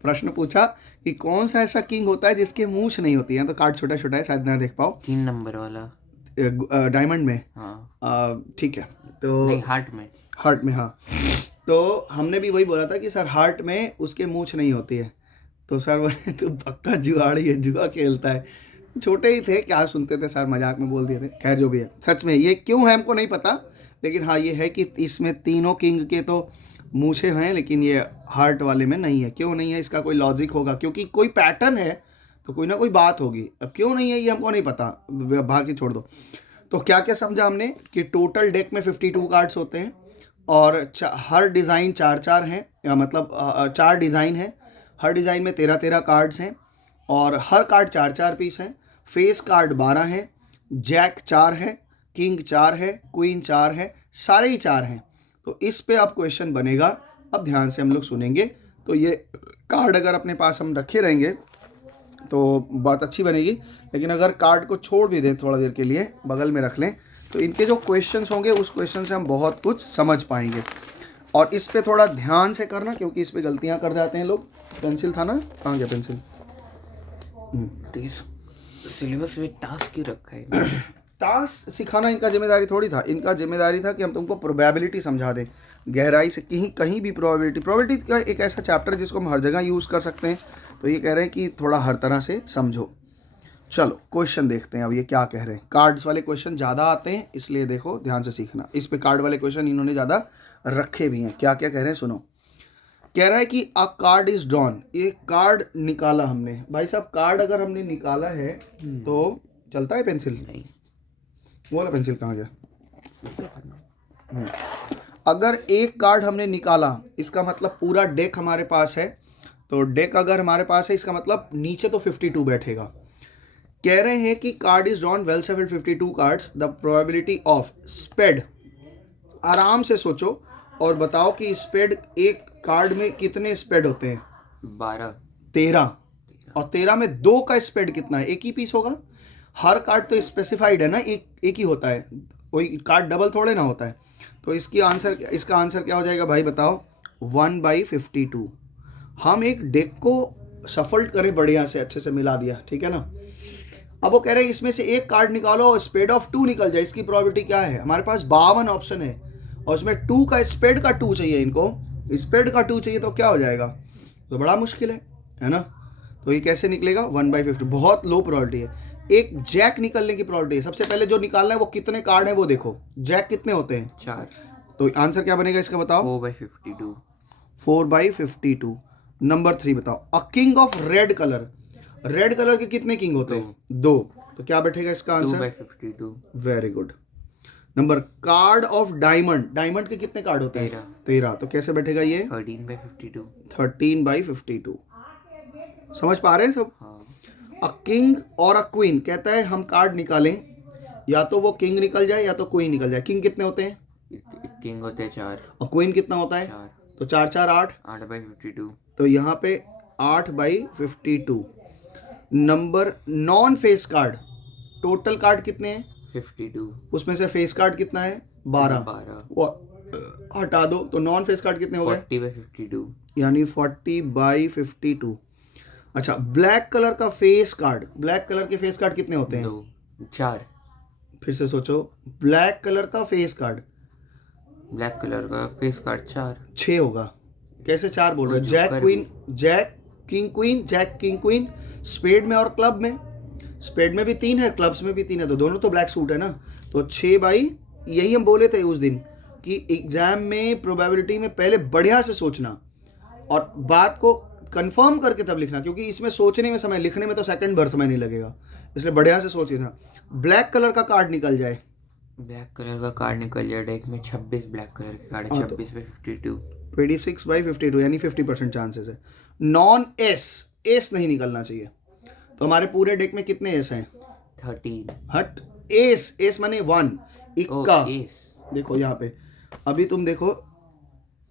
प्रश्न पूछा कि कौन सा ऐसा किंग होता है जिसके मूंछ नहीं होती है। तो कार्ड छोटा छोटा है, शायद ना देख पाओ। 3 नंबर वाला, डायमंड में, हाँ, ठीक है। तो नहीं, हार्ट में, हाँ। तो हमने भी वही बोला था कि सर हार्ट में उसके मूंछ नहीं होती है। तो सर बोले तू पक्का जुआड़ी है, जुआ खेलता है। छोटे ही थे, क्या सुनते थे सर, मजाक में बोल दिए थे। खैर जो भी है, सच में ये क्यों है हमको नहीं पता, लेकिन हाँ ये है कि इसमें तीनों किंग के तो मूछे हैं, लेकिन ये हार्ट वाले में नहीं है। क्यों नहीं है, इसका कोई लॉजिक होगा, क्योंकि कोई पैटर्न है तो कोई ना कोई बात होगी। अब क्यों नहीं है ये हमको नहीं पता, बाकी छोड़ दो। तो क्या क्या समझा हमने कि टोटल डेक में 52 कार्ड्स होते हैं, और हर डिज़ाइन 4-4 हैं, या मतलब 4 डिज़ाइन हैं। हर डिज़ाइन में 13-13 कार्ड्स हैं, और हर कार्ड 4-4 पीस हैं। फेस कार्ड 12 हैं, जैक 4 है, किंग 4 है, क्वीन 4 है, सारे ही 4 हैं। तो इस पे अब क्वेश्चन बनेगा, अब ध्यान से हम लोग सुनेंगे। तो ये कार्ड अगर अपने पास हम रखे रहेंगे तो बात अच्छी बनेगी, लेकिन अगर कार्ड को छोड़ भी दें थोड़ा देर के लिए, बगल में रख लें, तो इनके जो क्वेश्चंस होंगे उस क्वेश्चन से हम बहुत कुछ समझ पाएंगे। और इस पे थोड़ा ध्यान से करना, क्योंकि इस पे गलतियां कर जाते हैं लोग। पेंसिल था ना, कहाँ गया पेंसिल? तो इस सिलेबस में टास्क क्यों रखा है? टास्क सिखाना इनका जिम्मेदारी थोड़ी था। इनका जिम्मेदारी था कि हम तुमको प्रोबेबिलिटी समझा दें, गहराई से, कहीं भी प्रोबेबिलिटी का एक ऐसा चैप्टर जिसको हम हर जगह यूज़ कर सकते हैं। तो ये कह रहे हैं कि थोड़ा हर तरह से समझो। चलो क्वेश्चन देखते हैं अब ये क्या कह रहे हैं। कार्ड्स वाले क्वेश्चन ज़्यादा आते हैं, इसलिए देखो ध्यान से सीखना। इस पे कार्ड वाले क्वेश्चन इन्होंने ज़्यादा रखे भी हैं। क्या क्या कह रहे हैं सुनो। कह रहा है कि अ कार्ड इज ड्रॉन, ये कार्ड निकाला हमने। भाई साहब कार्ड अगर हमने निकाला है तो चलता है पेंसिल? नहीं, वो वाला पेंसिल कहाँ गया? अगर एक कार्ड हमने निकाला, इसका मतलब पूरा डेक हमारे पास है। तो डेक अगर हमारे पास है, इसका मतलब नीचे तो 52 बैठेगा। कह रहे हैं कि card is drawn, well shuffled 52 cards, the probability of spade. आराम से सोचो और बताओ कि स्पेड, एक कार्ड में कितने स्पेड होते हैं? 12, 13। और 13 में 2 का स्पेड कितना है? एक ही पीस होगा। हर कार्ड तो स्पेसिफाइड है ना, एक ही होता है, कोई कार्ड डबल थोड़े ना होता है। तो इसका आंसर क्या हो जाएगा भाई बताओ? 1/52। हम एक डेक को सफल्ड करें बढ़िया से, अच्छे से मिला दिया, ठीक है ना। अब वो कह रहे हैं इसमें से एक कार्ड निकालो और स्पेड ऑफ 2 निकल जाए, इसकी प्रोबेबिलिटी क्या है? हमारे पास 52 ऑप्शन है और उसमें 2 का स्पेड का 2 चाहिए, इनको स्पेड का 2 चाहिए, तो क्या हो जाएगा? तो बड़ा मुश्किल है ना। तो ये कैसे निकलेगा? 1/50, बहुत लो प्रोबेबिलिटी है। एक जैक निकलने की प्रोबेबिलिटी है। सबसे पहले जो निकालना है वो कितने कार्ड है वो देखो, जैक कितने होते हैं? 4। तो आंसर क्या बनेगा इसका बताओ? 4/52। 4/52। नंबर 3 बताओ। A king of red colour, red colour के कितने किंग होते हैं? 2। तो क्या बैठेगा इसका answer? 2/52। Very good. Number card of diamond, diamond के कितने कार्ड होते हैं? 13। तो कैसे बैठेगा ये? 13/52। 13/52। समझ पा रहे हैं सब? हाँ। अ किंग और अ क्वीन, कहता है हम कार्ड निकालें, या तो वो किंग निकल जाए या तो क्वीन निकल जाए। किंग कितने होते हैं? किंग होते हैं 4। और क्वीन कितना होता है? 4। तो 4 4 8। 8/52। तो यहाँ पे 8/52। Number non face card, total card कितने हैं? 52। उसमें से फेस कार्ड कितना है? 12। 12। वो हटा दो, तो नॉन फेस कार्ड कितने हो गए? 40/52। यानी 40/52। अच्छा, ब्लैक कलर का फेस कार्ड, ब्लैक कलर के फेस कार्ड कितने होते हैं? 2। 4। फिर से सोचो, ब्लैक कलर का फेस कार्ड ब्लैक कलर का फेस कार्ड 4। 6 होगा। कैसे 4 बोल रहे हो? वो jack joker queen, jack king queen, jack king queen, spade में और क्लब में। स्पेड में भी 3 है, क्लब्स में भी 3 है, तो दोनों तो ब्लैक सूट है ना। तो 6 यही हम बोले थे उस दिन कि एग्जाम में प्रोबेबिलिटी में पहले बढ़िया से सोचना और बात को कंफर्म करके तब लिखना, क्योंकि इसमें सोचने में समय, लिखने में तो सेकंड भर समय नहीं लगेगा, इसलिए बढ़िया से सोचना। ब्लैक कलर का कार्ड निकल जाए, ब्लैक कलर का कार्ड निकल जाए डेक में, 26 ब्लैक कलर के कार्ड है। हाँ, तो 26/52। 26/52 यानी 50% चांसेस है। नॉन एस, एस नहीं निकलना चाहिए। तो हमारे पूरे डेक में कितने एस हैं? 13। हट, एस, एस माने 1, इक्का। एस। देखो यहाँ पे, अभी तुम देखो,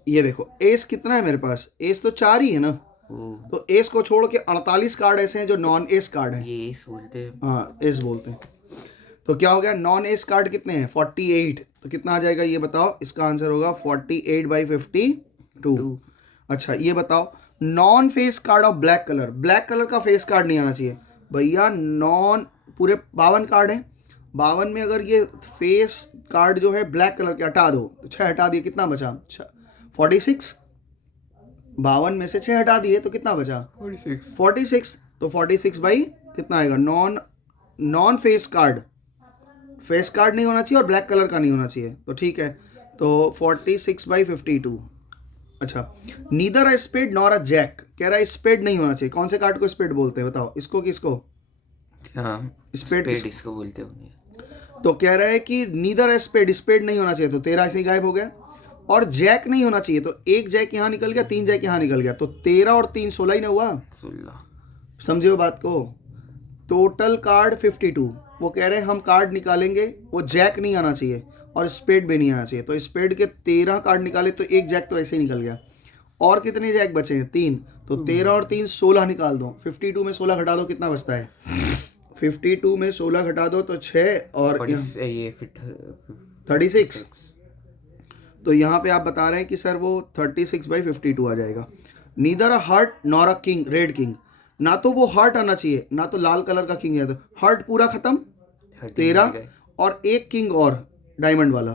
ये देखो एस कितना है मेरे पास? एस तो 4 ही है ना। तो एस को छोड़ के 48 कार्ड ऐसे हैं जो नॉन एस कार्ड है। ये एस बोलते हैं। हाँ, एस बोलते हैं। तो क्या हो गया? नॉन एस कार्ड कितने हैं? 48। तो कितना आ जाएगा ये बताओ? इसका आंसर होगा 48/52। अच्छा, ये बताओ, non face card of black colour, black colour का फेस कार्ड नहीं आना चाहिए भैया। नॉन, पूरे 52 कार्ड हैं, 52 में अगर ये फेस कार्ड जो है ब्लैक कलर के हटा दो, तो 6 हटा दिए, कितना बचा? 46। 52 में से 6 हटा दिए तो कितना बचा? 46। तो 46 बाई कितना आएगा? Non face card, face card नहीं होना चाहिए और ब्लैक कलर का नहीं होना चाहिए, तो ठीक है। तो 46/52। अच्छा, neither a spade nor a jack, कह रहा है स्पेड नहीं होना चाहिए। कौन से कार्ड को स्पेड बोलते हैं बताओ? इसको, किसको? स्पेड इसको बोलते होंगे। तो कह रहा है कि नीदर अ स्पेड, स्पेड नहीं होना चाहिए, तो 13 ऐसे ही गायब हो गया। और जैक नहीं होना चाहिए, तो एक जैक यहाँ निकल गया, 3 जैक यहाँ निकल गया, तो 13 और 3 16 ही ना हुआ। 16। समझे हो बात को? Total card 52। वो कह रहे हैं हम कार्ड निकालेंगे, वो जैक नहीं आना चाहिए और स्पेड भी नहीं आना चाहिए। तो स्पेड के 13 कार्ड निकाले, तो एक जैक तो ऐसे ही निकल गया। और कितने जैक बचे हैं? 3। तो 13 और 3 16 निकाल दो। 52 में 16 घटा दो, कितना बचता है? 52 में 16 घटा दो तो 6 और ये 36। तो यहाँ पे आप बता रहे हैं कि सर वो 36/52 आ जाएगा। Neither a heart nor a king, red king, ना तो वो हार्ट आना चाहिए ना तो लाल कलर का किंग है, तो हार्ट पूरा खत्म। 13 और एक किंग और डायमंड वाला,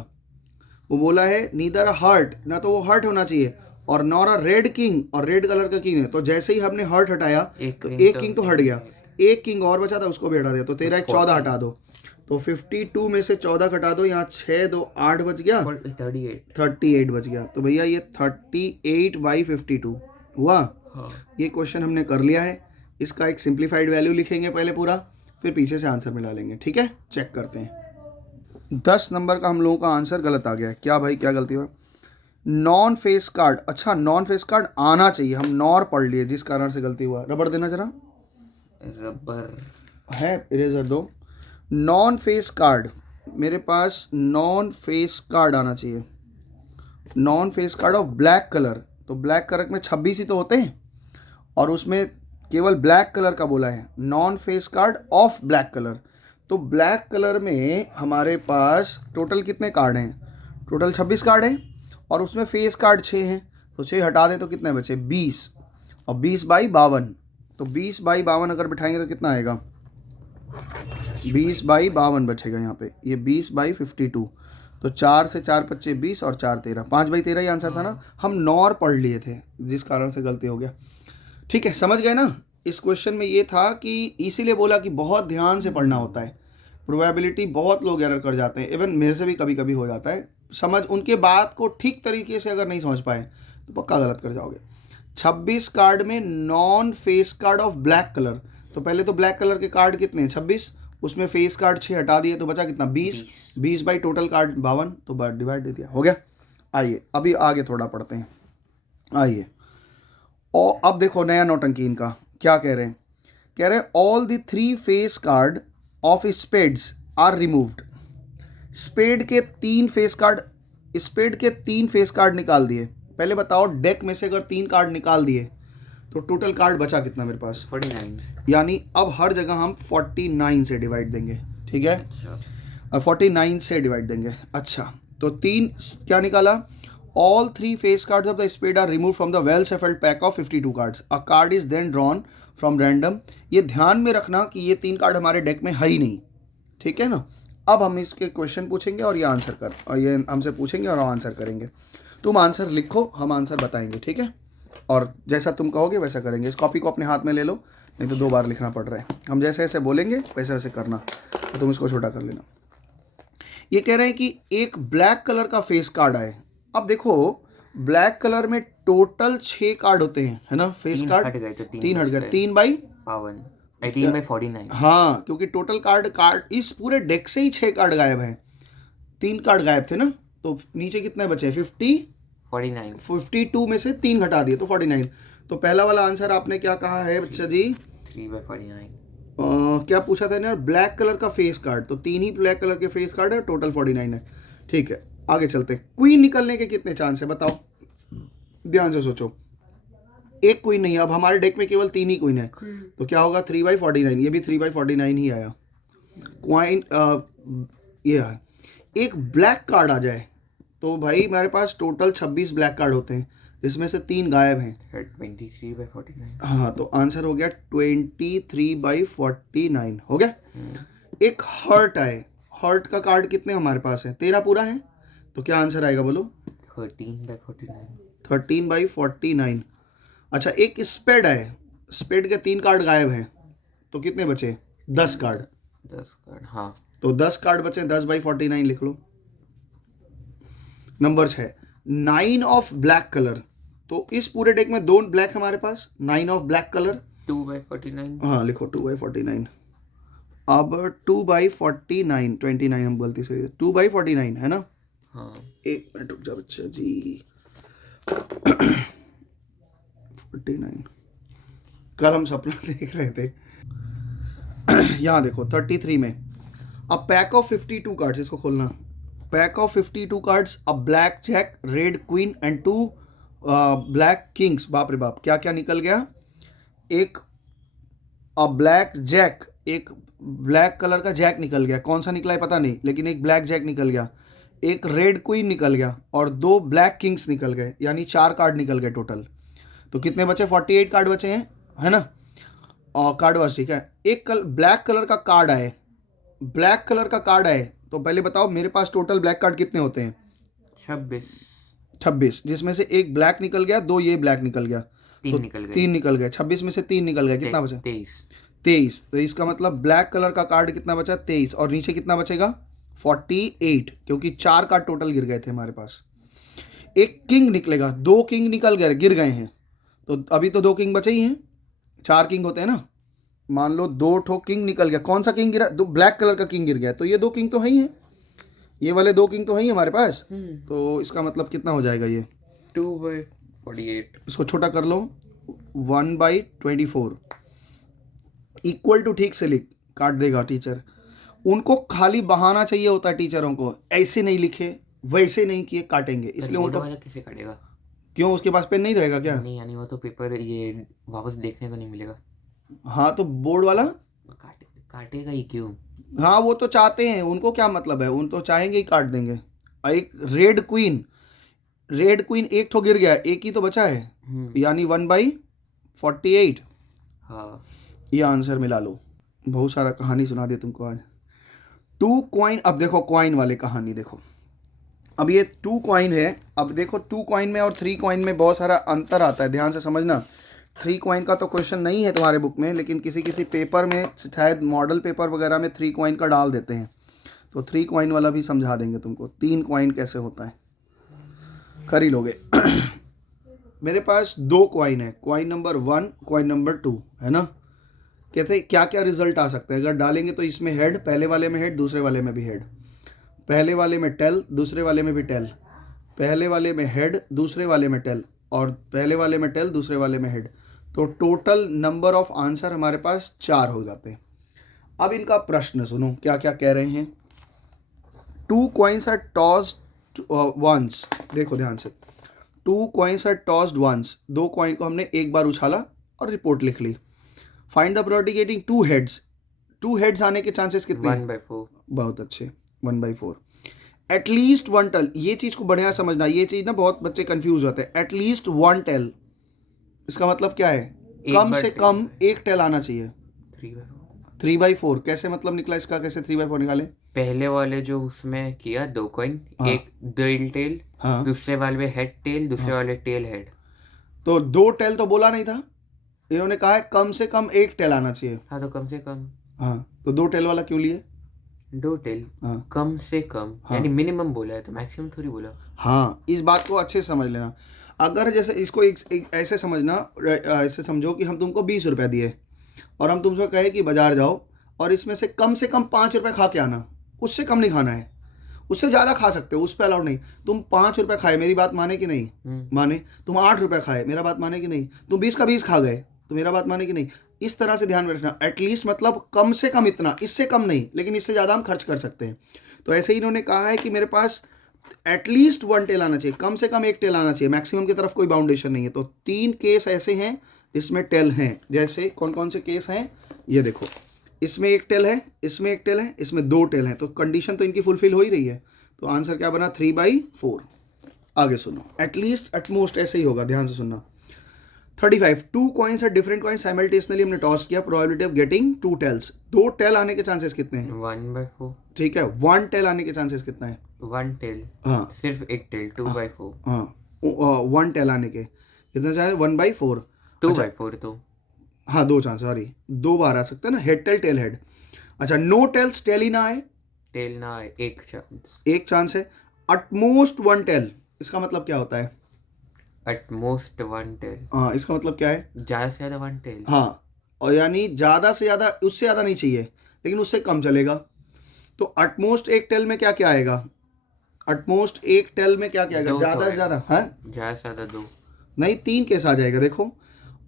वो बोला है नीदर अ हार्ट, ना तो वो हार्ट होना चाहिए और नॉर अ रेड किंग, और रेड कलर का किंग है। तो जैसे ही हमने हार्ट हटाया तो एक किंग तो हट गया, एक किंग और बचा था उसको भी हटा दिया, तो 13 एक 14 हटा दो। तो 52 में से 14 घटा दो, यहाँ 6 2 8 बच गया, 38 बच गया। तो भैया ये 38/52 हुआ। हाँ। ये क्वेश्चन हमने कर लिया है। इसका एक सिंप्लीफाइड वैल्यू लिखेंगे पहले पूरा, फिर पीछे से आंसर मिला लेंगे, ठीक है। चेक करते हैं। 10 नंबर का हम लोगों का आंसर गलत आ गया है। क्या भाई, क्या गलती हुआ? नॉन फेस कार्ड, अच्छा नॉन फेस कार्ड आना चाहिए, हम नॉर पढ़ लिए, जिस कारण से गलती हुआ। रबड़ देना जरा, रबर है, इरेजर दो। नॉन फेस कार्ड, मेरे पास नॉन फेस कार्ड आना चाहिए, non face card of black colour. तो ब्लैक कलर में 26 ही तो होते हैं, और उसमें केवल ब्लैक कलर का बोला है, non face card of black colour. तो ब्लैक कलर में हमारे पास टोटल कितने कार्ड हैं? टोटल 26 कार्ड हैं और उसमें फेस कार्ड 6 हैं, तो 6 हटा दें तो कितने बचे? 20, और 20/52। तो 20/52 अगर बिठाएंगे तो कितना आएगा? 20/52 बचेगा यहाँ पे, ये 20/52। तो 4 से 4 बच्चे 20 और 4 13, 5/13 ही आंसर था ना। हम नॉर पढ़ लिए थे जिस कारण से गलती हो गया। ठीक है, समझ गए ना। इस क्वेश्चन में ये था कि इसीलिए बोला कि बहुत ध्यान से पढ़ना होता है। प्रोबेबिलिटी बहुत लोग एरर कर जाते हैं, इवन मेरे से भी कभी कभी हो जाता है। समझ उनके बात को ठीक तरीके से अगर नहीं समझ पाए तो पक्का गलत कर जाओगे। 26 कार्ड में non face card of black colour, तो पहले तो ब्लैक कलर के कार्ड कितने हैं? 26, उसमें फेस कार्ड 6 हटा दिए तो बचा कितना? 20। 20 बाई टोटल कार्ड 52, तो डिवाइड दे दिया, हो गया। आइए अभी आगे थोड़ा पढ़ते हैं। आइए, और अब देखो नया नौटंकी इनका क्या कह रहे हैं। कह रहे हैं all the 3 face card of spades are removed. Spade के 3 फेस कार्ड, स्पेड के 3 फेस कार्ड निकाल दिए। पहले बताओ, डेक में से अगर 3 कार्ड निकाल दिए तो टोटल कार्ड बचा कितना मेरे पास? 49। यानी अब हर जगह हम 49 से डिवाइड देंगे, ठीक है। अच्छा, अब 49 से डिवाइड देंगे। अच्छा, तो 3 क्या निकाला? All 3 face cards of the spade are removed from the well shuffled pack of 52 cards. A card is then drawn from random. ये ध्यान में रखना कि ये 3 कार्ड हमारे डेक में है ही नहीं, ठीक है ना। अब हम इसके क्वेश्चन पूछेंगे और ये आंसर कर, और ये हमसे पूछेंगे और हम आंसर करेंगे। तुम आंसर लिखो, हम आंसर बताएंगे, ठीक है। और जैसा तुम कहोगे वैसा करेंगे। इस कॉपी को अपने हाथ में ले लो, नहीं तो 2 बार लिखना पड़ रहा है। हम जैसे जैसे बोलेंगे वैसे वैसे करना, तो तुम इसको छोटा कर लेना। ये कह रहे हैं कि एक ब्लैक कलर का फेस कार्ड आए। अब देखो, ब्लैक कलर में टोटल 6 कार्ड होते हैं, है ना, फेस 3 कार्ड। हट गए तो 3 हट गए, 3 3/52। 3/49। हाँ, क्योंकि टोटल कार्ड इस पूरे डेक से ही 6 कार्ड गायब हैं। 3 कार्ड गायब थे ना, तो नीचे कितने बचे? 49। 52 में से 3 घटा दिए तो 49। तो पहला वाला आंसर आपने क्या कहा है बच्चा जी? 3/49। क्या पूछा था ना? ब्लैक कलर का फेस कार्ड, तो 3 ही ब्लैक कलर के फेस कार्ड है, टोटल 49 है। ठीक है, आगे चलते हैं। क्वीन निकलने के कितने चांस है बताओ, ध्यान से सोचो। एक क्वीन नहीं है, अब हमारे डेक में केवल 3 ही क्वीन है, तो क्या होगा? 3/49। ये भी 3/49 ही आया। क्वाइन ये है। एक ब्लैक कार्ड आ जाए तो भाई हमारे पास टोटल 26 ब्लैक कार्ड होते हैं, जिसमें से 3 गायब हैं। 23/49। हाँ, तो आंसर हो गया 23/49 हो गया। एक हर्ट आए, हर्ट का कार्ड कितने हमारे पास है? 13 पूरा है, तो क्या आंसर आएगा बोलो? 13/49। 13/49। अच्छा, एक स्पेड आए, स्पेड के 3 कार्ड गायब हैं, तो कितने बचे? 10 कार्ड। 10 कार्ड, हाँ। तो 10 कार्ड बचे, 10/49 लिख लो। Number 6, 9 of black colour. तो इस पूरे डेक में 2 ब्लैक हमारे पास, 9 ऑफ ब्लैक कलर। 2/49। हाँ लिखो 2/49। अब 2/49, 29 हम गलती से 2/49 है ना। हाँ, 1 मिनट रुक जा बच्चा जी। 49, कल हम सपना देख रहे थे। यहाँ देखो 33 में, अ पैक ऑफ 52 कार्ड्स, इसको खोलना। Pack of 52 cards, a black jack, red queen and 2 black kings. बाप रे बाप, क्या क्या निकल गया? एक ब्लैक जैक, एक ब्लैक कलर का जैक निकल गया, कौन सा निकला है पता नहीं, लेकिन एक ब्लैक जैक निकल गया, एक रेड क्वीन निकल गया और 2 ब्लैक किंग्स निकल गए, यानी 4 कार्ड निकल गए टोटल। तो कितने बचे? 48 कार्ड बचे हैं, है ना। और कार्ड बस, ठीक है। एक ब्लैक कलर का कार्ड आए, ब्लैक कलर का कार्ड आए, तो पहले बताओ मेरे पास टोटल ब्लैक कार्ड कितने होते हैं? 26। जिसमें से एक ब्लैक निकल गया, 2 ये ब्लैक निकल गया, 3 निकल गए। 3 निकल गए। 26 में से 3 निकल गया, कितना बचा? 23। तो इसका मतलब ब्लैक कलर का कार्ड कितना बचा? 23। और नीचे कितना बचेगा? 48, क्योंकि 4 कार्ड टोटल गिर गए थे हमारे पास। एक किंग निकलेगा, 2 किंग निकल गए, गिर गए हैं, तो अभी तो 2 किंग बचे ही हैं, 4 किंग होते हैं ना। मान लो 2 ठो किंग निकल गया, कौन सा किंग गिरा? 2 ब्लैक कलर का किंग गिर गया, तो ये 2 किंग तो है ही हैं, ये वाले 2 किंग तो है ही हमारे पास। तो इसका मतलब कितना हो जाएगा? ये 2/48। इसको छोटा कर लो, 1/24 इक्वल टू, ठीक से लिख, काट देगा टीचर। उनको खाली बहाना चाहिए होता है टीचरों को, ऐसे नहीं लिखे, वैसे नहीं किए, काटेंगे, इसलिए उनको। वाला कैसे काटेगा? क्यों, उसके पास पेन नहीं रहेगा क्या? नहीं, यानी वो तो पेपर ये वापस देखने को नहीं मिलेगा। हाँ तो बोर्ड वाला, काटेगा ही क्यों? हाँ वो तो चाहते हैं, उनको क्या मतलब है, उन तो चाहेंगे ही काट देंगे। एक रेड क्वीन एक तो गिर गया, एक ही तो बचा है, यानी 1/48। हाँ ये आंसर मिला लो। बहुत सारा कहानी सुना दी तुमको आज। 2 कॉइन, अब देखो कॉइन वाले कहानी देखो। अब ये 2 कॉइन है, अब देखो 2 कॉइन में और 3 कॉइन में बहुत सारा अंतर आता है, ध्यान से समझना। 3 कॉइन का तो क्वेश्चन नहीं है तुम्हारे बुक में, लेकिन किसी किसी पेपर में, शायद मॉडल पेपर वगैरह में 3 कॉइन का डाल देते हैं, तो 3 कॉइन वाला भी समझा देंगे तुमको 3 कॉइन कैसे होता है, कर ही लोगे। मेरे पास 2 कॉइन है, कॉइन नंबर 1, कॉइन नंबर 2, है ना। कहते क्या क्या रिजल्ट आ सकता है अगर डालेंगे, तो इसमें हेड, पहले वाले में हेड, दूसरे वाले में भी हेड, पहले वाले में टेल, दूसरे वाले में भी टेल, पहले वाले में हेड, दूसरे वाले में टेल, और पहले वाले में टेल, दूसरे वाले में हेड, तो टोटल नंबर ऑफ आंसर हमारे पास 4 हो जाते हैं। अब इनका प्रश्न सुनो क्या क्या कह रहे हैं। 2 कॉइन्स आर टॉस्ड वंस, देखो ध्यान से, 2 coins are tossed once, 2 coin को हमने एक बार उछाला और रिपोर्ट लिख ली। Find the probability getting 2 heads, 2 heads आने के चांसेस कितने हैं? 1/4। बहुत अच्छे, 1/4। एटलीस्ट 1 टेल, ये चीज़ को बढ़िया समझना, ये चीज़ ना बहुत बच्चे कंफ्यूज होते हैं। एटलीस्ट 1 टेल, इसका मतलब क्या है? कम से कम एक टेल आना चाहिए। 3/4 कैसे मतलब निकला इसका, कैसे 3/4 निकाले? पहले वाले जो उसमें किया 2 कॉइन, हाँ। एक टेल टेल, हाँ दूसरे वाले में हेड टेल, दूसरे वाले टेल हेड। तो 2 टेल तो बोला नहीं था, इन्होंने कहा है कम से कम एक टेल आना चाहिए। हाँ तो कम से कम। हाँ तो 2 टेल वाला क्यों लिए? 2 टेल। हाँ कम से कम यानी मिनिमम बोला है, तो मैक्सिमम थोड़ी बोला। हाँ, इस बात को अच्छे से समझ लेना। अगर जैसे इसको एक ऐसे समझना, ऐसे समझो कि हम तुमको 20 रुपये दिए और हम तुमसे कहे कि बाजार जाओ और इसमें से कम 5 रुपये खा के आना, उससे कम नहीं खाना है, उससे ज़्यादा खा सकते हो, उस पर अलाउड नहीं। तुम 5 रुपये खाए, मेरी बात माने कि नहीं माने? तुम 8 रुपये खाए, मेरा बात माने कि नहीं? तुम 20 का 20 खा गए, तो मेरा बात माने कि नहीं? इस तरह से ध्यान में रखना, एटलीस्ट मतलब कम से कम इतना, इससे कम नहीं, लेकिन इससे ज़्यादा हम खर्च कर सकते हैं। तो ऐसे ही इन्होंने कहा है कि मेरे पास एटलीस्ट 1 टेल आना चाहिए, कम से कम एक टेल आना चाहिए, मैक्सिमम की तरफ कोई बाउंडेशन नहीं है। तो 3 केस ऐसे हैं जिसमें टेल हैं। जैसे कौन कौन से केस हैं ये देखो, इसमें एक टेल है, इसमें एक टेल है, इसमें 2 टेल हैं, तो कंडीशन तो इनकी फुलफिल हो ही रही है। तो आंसर क्या बना? 3/4। आगे सुनो, एटलीस्ट एटमोस्ट ऐसे ही होगा, ध्यान से सुनना। 35, 2 कॉइन्स है, डिफरेंट कॉइन साइमल्टेनियसली हमने टॉस किया, probability of getting 2 tails, 2 tail आने के चांसेस कितने हैं? 1/4। ठीक है, 1 टेल आने के चांसेस कितना है? 1 टेल, हाँ सिर्फ एक टेल, 2/4। हाँ 1 टेल आने के कितने चाहे? 1/4। 2/4 तो हाँ 2 चांस, सॉरी 2 बार आ सकते हैं ना, हेड टेल टेल हेड। अच्छा, नो टेल्स, टेल ही ना आए, टेल ना आए, एक चांस। एक चांस है। अटमोस्ट 1 टेल, इसका मतलब क्या होता है? एटमोस्ट 1 टेल, हाँ इसका मतलब क्या है? ज़्यादा से ज़्यादा 1 टेल। हाँ, और यानी ज़्यादा से ज़्यादा, उससे ज़्यादा नहीं चाहिए लेकिन उससे कम चलेगा। तो अटमोस्ट एक टेल में क्या क्या आएगा? अटमोस्ट एक टेल में क्या क्या आएगा? 2 तो ज़्यादा से ज़्यादा, हाँ ज़्यादा से ज़्यादा 2। नहीं, 3 केस आ जाएगा। देखो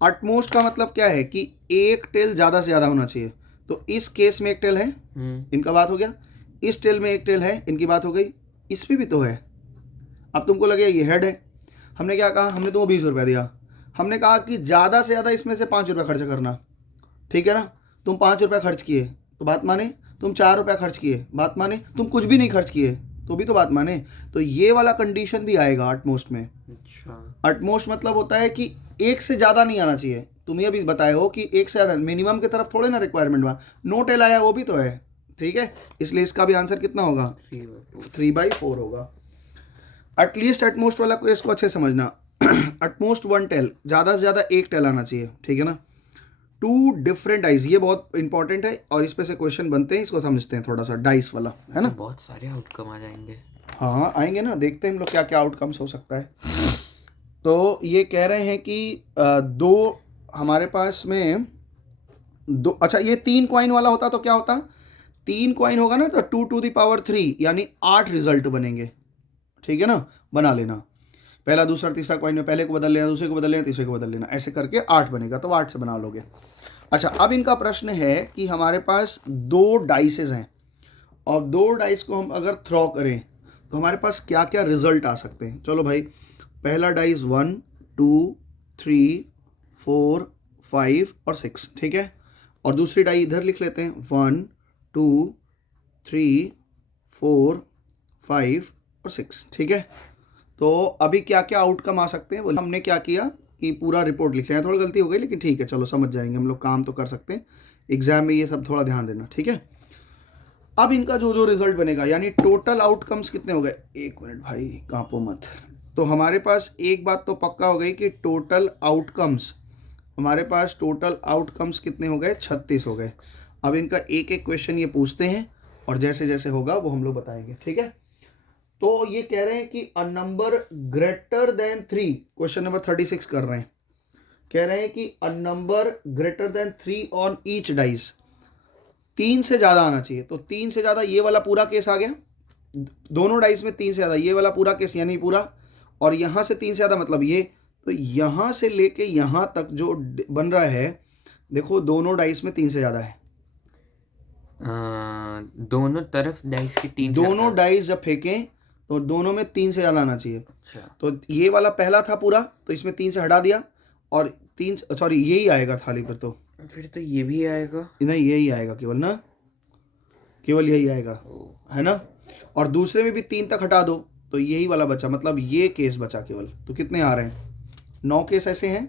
अटमोस्ट का मतलब क्या है कि एक टेल ज़्यादा से ज़्यादा होना चाहिए, तो इस केस में एक टेल है, इनका बात हो गया। इस टेल में एक टेल है, इनकी बात हो गई। इसमें भी तो है। अब तुमको लगे ये हेड है, हमने क्या कहा? हमने तुमको 20 रुपया दिया, हमने कहा कि ज़्यादा से ज़्यादा इसमें से 5 रुपया खर्च करना, ठीक है ना। तुम 5 रुपया खर्च किए तो बात माने, तुम 4 रुपया खर्च किए बात माने, तुम कुछ भी नहीं खर्च किए तो भी तो बात माने। तो ये वाला कंडीशन भी आएगा अटमोस्ट में। अच्छा, अटमोस्ट मतलब होता है कि एक से ज़्यादा नहीं आना चाहिए। तुम ये भी बताए हो कि एक से ज़्यादा, मिनिमम की तरफ थोड़े ना रिक्वायरमेंट में। नो टेल आया वो भी तो है, ठीक है। इसलिए इसका भी आंसर कितना होगा? 3/4 होगा। एटलीस्ट एटमोस्ट वाला को इसको अच्छे समझना। एटमोस्ट 1 टेल, ज़्यादा से ज़्यादा एक टेल आना चाहिए, ठीक है ना। 2 डिफरेंट डाइस, ये बहुत इंपॉर्टेंट है और इस पे से क्वेश्चन बनते हैं, इसको समझते हैं थोड़ा सा, डाइस वाला, है ना। बहुत सारे आउटकम आ जाएंगे। हाँ आएंगे ना, देखते हैं हम लोग क्या क्या आउटकम्स हो सकता है। तो ये कह रहे हैं कि 2 हमारे पास में 2, अच्छा ये 3 कॉइन वाला होता तो क्या होता? 3 कॉइन होगा ना तो 2 to the power 3 यानी 8 रिजल्ट बनेंगे, ठीक है ना। बना लेना, पहला दूसरा तीसरा कॉइन में पहले को बदल लेना, दूसरे को बदल लेना, तीसरे को बदल लेना, ऐसे करके 8 बनेगा, तो 8 से बना लोगे। अच्छा, अब इनका प्रश्न है कि हमारे पास 2 डाइसेस हैं और 2 डाइस को हम अगर थ्रो करें तो हमारे पास क्या क्या रिजल्ट आ सकते हैं। चलो भाई, पहला डाइस 1 2 3 4 5 और 6, ठीक है। और दूसरी डाई इधर लिख लेते हैं, 1 2 3 4 5 और 6, ठीक है। तो अभी क्या क्या आउटकम आ सकते हैं, बोले हमने क्या किया कि पूरा रिपोर्ट लिख लिया, थोड़ी गलती हो गई लेकिन ठीक है, चलो समझ जाएंगे हम लोग, काम तो कर सकते हैं एग्जाम में, ये सब थोड़ा ध्यान देना, ठीक है। अब इनका जो जो रिजल्ट बनेगा, यानी टोटल आउटकम्स कितने हो गए, 1 मिनट भाई कांपो मत। तो हमारे पास एक बात तो पक्का हो गई कि टोटल आउटकम्स, हमारे पास टोटल आउटकम्स कितने हो गए, 36 हो गए। अब इनका एक एक क्वेश्चन ये पूछते हैं और जैसे जैसे होगा वो हम लोग बताएंगे, ठीक है। तो ये कह रहे हैं कि a number greater than 3, question number 36 कर रहे हैं, कह रहे हैं कि a number greater than 3 on each dice, 3 से ज़्यादा आना चाहिए। तो 3 से ज़्यादा ये वाला पूरा केस आ गया, दोनों डाइस में 3 से ज़्यादा, ये वाला पूरा केस यानी पूरा, और यहाँ से 3 से ज़्यादा मतलब ये, तो यहाँ से लेके यहाँ तक जो बन रहा है, देखो दोनों डाइस में 3 से ज़्यादा है, दोनों तरफ डाइस के 3 दोनों डाइस जब फेंकें तो दोनों में 3 से ज़्यादा आना चाहिए। अच्छा, तो ये वाला पहला था पूरा, तो इसमें 3 से हटा दिया, और 3, सॉरी यही आएगा थाली पर, तो फिर तो ये भी आएगा, नहीं यही आएगा केवल ना, केवल यही आएगा, है ना। और दूसरे में भी 3 तक हटा दो तो यही वाला बचा, मतलब ये केस बचा केवल। तो कितने आ रहे हैं, 9 केस ऐसे हैं,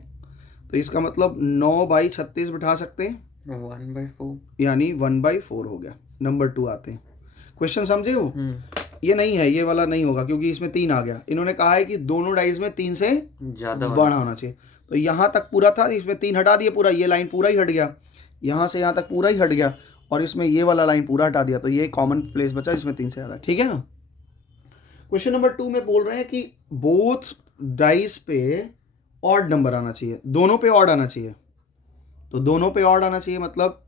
तो इसका मतलब 9/36 बिठा सकते हैं, 1/4, यानी 1/4 हो गया। नंबर 2 आते हैं, क्वेश्चन समझे हो। ये नहीं है, ये वाला नहीं होगा क्योंकि इसमें 3 आ गया, इन्होंने कहा है कि दोनों डाइस में 3 से ज़्यादा बड़ा होना चाहिए। तो यहाँ तक पूरा था, इसमें 3 हटा दिए, पूरा ये लाइन पूरा ही हट गया, यहाँ से यहाँ तक पूरा ही हट गया, और इसमें ये वाला लाइन पूरा हटा दिया, तो ये कॉमन प्लेस बचा इसमें 3 से ज़्यादा, ठीक है ना। क्वेश्चन नंबर 2 में बोल रहे हैं कि बोथ डाइस पे ऑड नंबर आना चाहिए, दोनों पे ऑड आना चाहिए। तो दोनों पे ऑड आना चाहिए मतलब